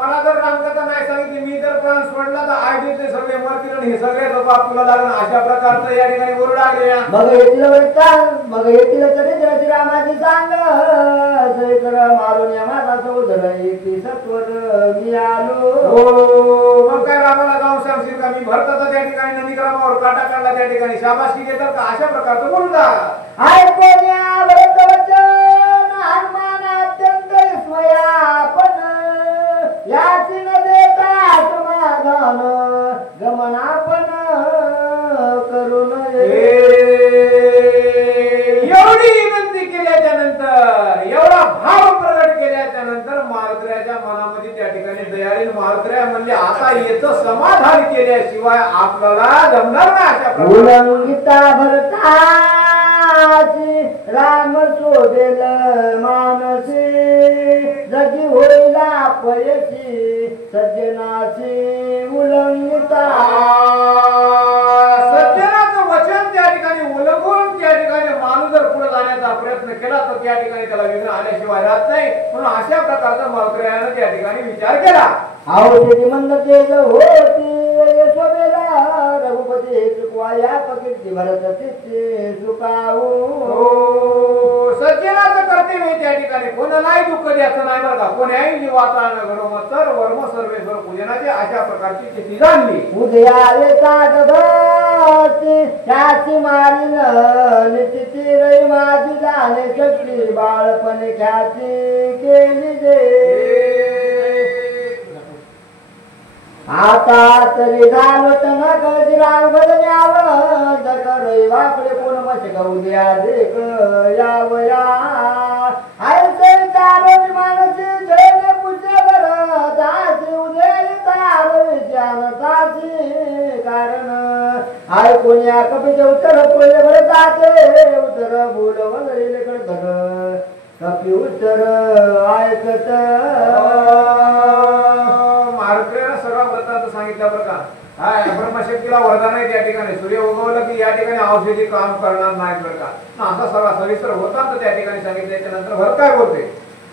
मला जर रामकथा नाही सांगितली मी जर प्राण सोडला तर आयुध सगळे मरतील आणि हे सगळे बाप तुला लागणार अशा प्रकारचं या ठिकाणी बोलू लागले. मग येतील मग येतील चरित्र श्रीरामाची सांग चरित्र मारून या माझा सौदर येते सत्वर मी आलो. मग काय रामाला जाऊन सांगशील का मी भरताचा त्या ठिकाणी नंदीग्रामावर काटा काढला त्या ठिकाणी शाबासकी देतात का अशा प्रकारचं बोलतात. ऐकोण्या व्रत वचन हनुमान अत्यंत स्मयापन याची न देता समाधान गमनापन करून एवढी विनंती केल्याच्या नंतर एवढा भाव प्रगट केल्याच्या नंतर मारुतीरायाच्या मनामध्ये त्या ठिकाणी दयाळीन मारुतीराय म्हणले आता आता याचं समाधान केल्याशिवाय आपल्याला जमणार नाही अशा प्रकारे उलंगिता भरताची राम शोधेल मानसी जगी होईला पयशी सज्जनाची उलंगिता सज्जनाचं वचन त्या ठिकाणी उल्लंघून त्या ठिकाणी माणूस जर पुढे जाण्याचा प्रयत्न केला तर त्या ठिकाणी त्याला विघ्न आल्याशिवाय राहत नाही म्हणून अशा प्रकारचा मालकऱ्यानं त्या ठिकाणी विचार केला औषधी मंद तेज होती यशोदेला रघुपती चुकवा या पकीर्ती भरत तिथे चुकावू सज्जनाचं कर्तव्य त्या ठिकाणी कोणालाही दुःख द्यायचं नाही बरं का कोण्याही जीवाचा न घडो तर वर्म सर्वेश्वर पूजनाची अशा प्रकारची स्थिती जाणली उदयाले ताट भरती त्याची मारीन निती रई माझी जाणे शक्ती बाळपणे ख्याती केली दे आता तरी झालो न कधी राग बदल्यावर जकर वाकडे कोण मश उद्या देख यावया आयसे चारो मानसी जैन पूजे बर दासी उदय तार विचार दासी कारण आय कोण्या कपीचे उत्तर पोळे बर जाते उत्तर बोल वगैरे धर कपी उत्तर ऐकत सगळा वृत्तांत सांगितलं बरं का हा ब्रह्मशक्तीला वरदान आहे त्या ठिकाणी सूर्य उगवलं की या ठिकाणी औषधी काम करणार नाहीत बरं का असा सगळा सविस्तर वृत्तांत त्या ठिकाणी सांगितल्याच्या नंतर भरत काय बोलते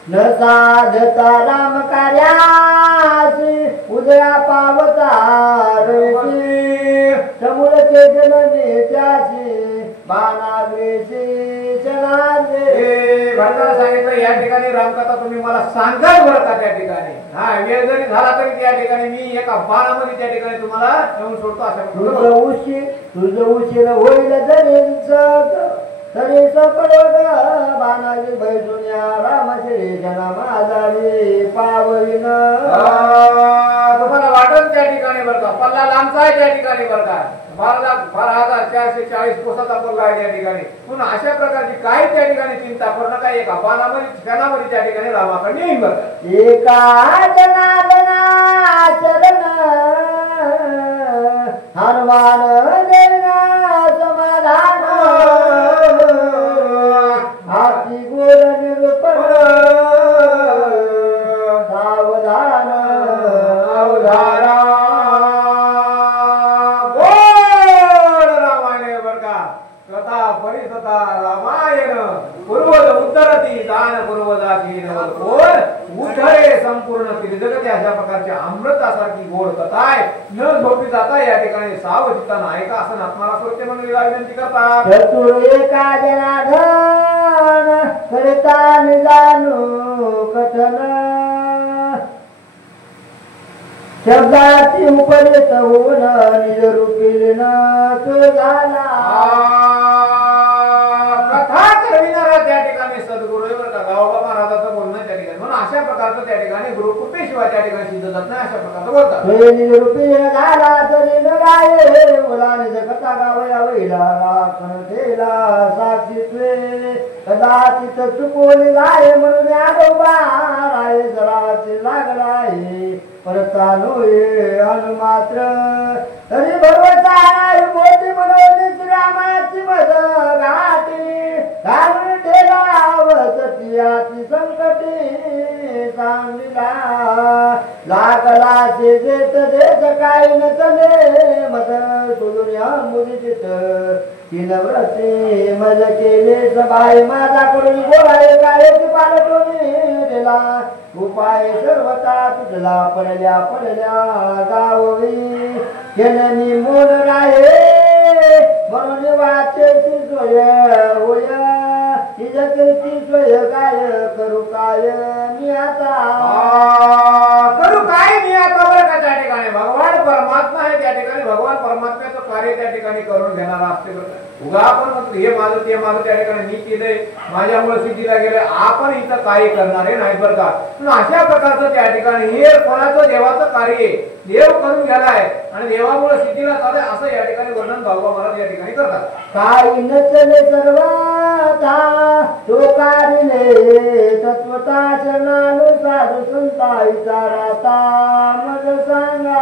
न साधता राम कार्यासी उदया पावता समूळचे जननी त्याशी बाणाग्रेशी चलांदे भरताला सांगितलं या ठिकाणी रामकथा तुम्ही मला सांगाल बरं का त्या ठिकाणी हा वेळ जरी झाला तरी त्या ठिकाणी मी एका बाणामध्ये त्या ठिकाणी तुम्हाला नेऊन सोडतो अशा तुझं उशीर होईल तरी सपरोग बाणाजी बैसुन्या रामश्री जना माझारी पावलीन तुम्हाला वाटत त्या ठिकाणी बरं का पल्ला लांबचा आहे त्या ठिकाणी बरं का 12,440 कोसाचा पल्ला आहे त्या ठिकाणी म्हणून अशा प्रकारची काही त्या ठिकाणी चिंता करू नका एका बाणामध्ये क्षणामध्ये त्या ठिकाणी रामाकडे येईल बरं एका जनार्दना चरण हनुमान देना समाधान हाती गोर निरूपण सावधान अवधारा गोड रामायण बरं का कथा परिसता रामायण पूर्वज उत्तरती दान पूर्वजाची गोड उद्धरे संपूर्ण त्रिजगती अशा प्रकारच्या अमृतासारखी गोड कथा आहे न झोपी जाता या ठिकाणी सावचित्तानं ऐका असं आत्माला श्रोते मंडळीला विनंती करतात चतुर एका जनार्दन करता जाणू कथन शब्दाची उपरित होऊन निज रूपीन तो झाला कथा करविणारा त्या ठिकाणी सद्गुरू गावोबा महाराजाचं बोलणं त्या ठिकाणी म्हणून अशा प्रकारचं त्या ठिकाणी गुरुकृपेशिवाय त्या ठिकाणी सिद्ध जात नाही अशा प्रकारचं बोलतात निज रूपीन झाला तरी न गाये बोला निज कथा गावया वैला राखण ठेला साक्षीत्वे कदाचित चुकवली जाय म्हणून आडोबा राय जराचे लागला आहे परता नोये अनुमात्र तरी भरवता नाही मोठी म्हणून श्रीरामाची मद घाटी घालून ठेला वसतियाची संकटी सांगलीला लागला शेजेत देश काही न चले मत सोडून या मुलीचित तीन व्रते मज केले सबाई माझ्याकडून बोलाय काय पालटून दिला उपाय सर्वता तुझला पडल्या गाववी केल्यानी मोल राहे म्हणून वाचेची सोय होय हिजकीची सोय काय करू काय मी आता करू काय मी आता बरं का त्या ठिकाणी भगवान परमात्मा आहे त्या ठिकाणी भगवान परमात्म्याचं कार्य त्या ठिकाणी करून घेणारा असते बरं उगा आपण म्हणतो हे माझं ते माझं त्या ठिकाणी मी केलंय माझ्यामुळे सिद्धीला गेलंय आपण इथं कार्य करणारे नाही बरं का अशा प्रकारचं त्या ठिकाणी हे कोणाचं देवाचं कार्य देव करून गेलाय आणि देवामुळे सिद्धीला चालू आहे असं या ठिकाणी वर्णन भाऊबा महाराज या ठिकाणी करतात. काही नचले सर्वथा टोकारिले तत्वता शरणानु साधू संता विचाराता मग सांगा.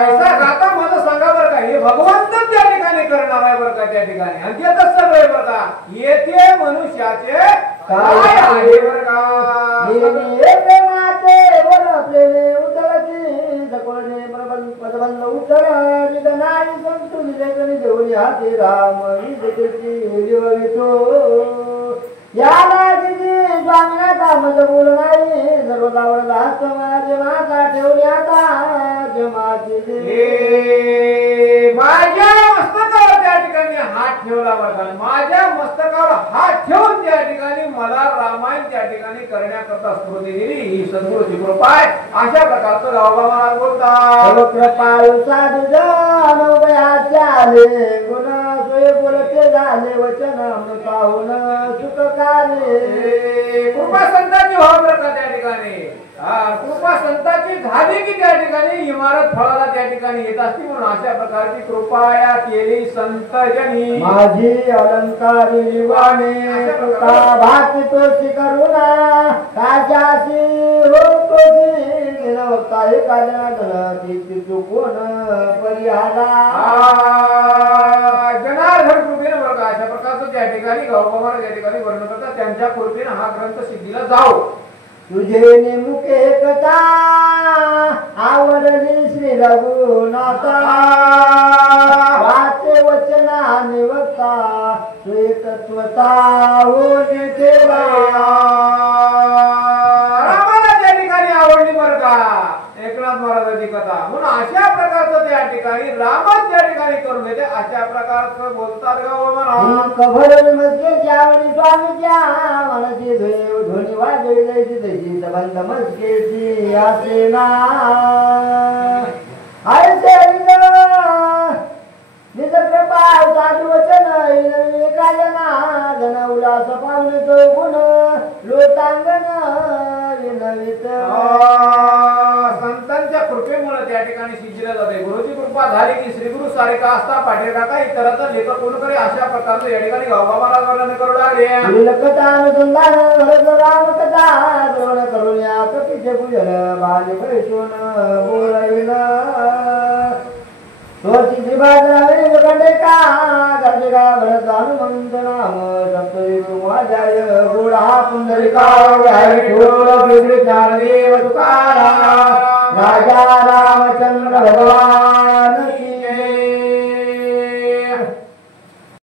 ऐसा गाता मला सांगा बरं का, हे भगवंतच त्या ठिकाणी करणार आहे बरं का त्या ठिकाणी. आणि तेच सगळं आहे बरं का, येथे मनुष्याचे काय आहे बरं का. प्रेमाचे वर आपले उतरती सकोळने पदबंध उतर निघणारी संतुली लेखनी देवली हाती राम विजयतो याला दिदी स्वामीनाथा मज बोल नाही सर्वदा वरदा समाज माता ठेवली आता जमाची माझ्या मस्तकावर त्या ठिकाणी हात ठेवला बरं, माझ्या मस्तकावर हात ठेवून त्या ठिकाणी मला रामायण त्या ठिकाणी करण्याकरता स्फूर्ती दिली. ही सद्गुरूची कृपा आहे. अशा प्रकारचं गावबा महाराज बोलतात. कृपाळू साधू जानोबयाचे आले गुण सोय बोलते झाले वचन अमृताहून सुखकाले. कृपा संतांची व्हावं बरं का त्या ठिकाणी. कृपा संतांची झाली की त्या ठिकाणी इमारत फळाला त्या ठिकाणी येत असती. म्हणून अशा प्रकारची कृपा केली संत जनी माझी अलंकारी निवाणे तुका भाती तोशी करुणा काशाशी हो तोशी निरवता हे काजना ती चुकून परिहाला जनार्दन कृपेने बरं का. अशा प्रकारचं त्या ठिकाणी गावबा महाराज त्या ठिकाणी वर्णन करतात. त्यांच्या कृपेने हा ग्रंथ सिद्धीला जाओ. तुझे नेमुके कथा आवडली श्री रघुनाथा वाचे वचना निवता स्वेतत्वता होने ठेवा. रामाला त्या ठिकाणी आवडली बरं का एकनाथ महाराजांची कथा. म्हणून अशा प्रकारचं त्या ठिकाणी रामच त्या ठिकाणी करून घेते. अशा प्रकारचं बोलतात गावबा महाराज. कभर मस्के आवडी स्वामीच्या मनसी देव ध्वनी वाजवी जायची तशी संबंध मस्केची असे ना आयसे निज कृपा साधू वचन काजना जन उल्हास पावने तो गुण लोटांगण विनवित. संतांच्या कृपेमुळे त्या ठिकाणी सिद्धीला जाते. गुरुची कृपा झाली की श्री गुरु सारिका असता पाठे टाका इतरांचा लेखक कोण करे. अशा प्रकारचं या ठिकाणी गावबा महाराज वर्णन करू लागले. कथा अनुसंधान भरत राम कथा श्रवण करून या कपीचे पूजन बाली पैसून बोलविन तोची श्रीभाद्रावे खंडे का गर्जे का भरत हनुमंत नाम सप्तरी कुमाचार्य गुढा पुंडलिका ठोळ ज्ञानदेव तुकाराम राजा राम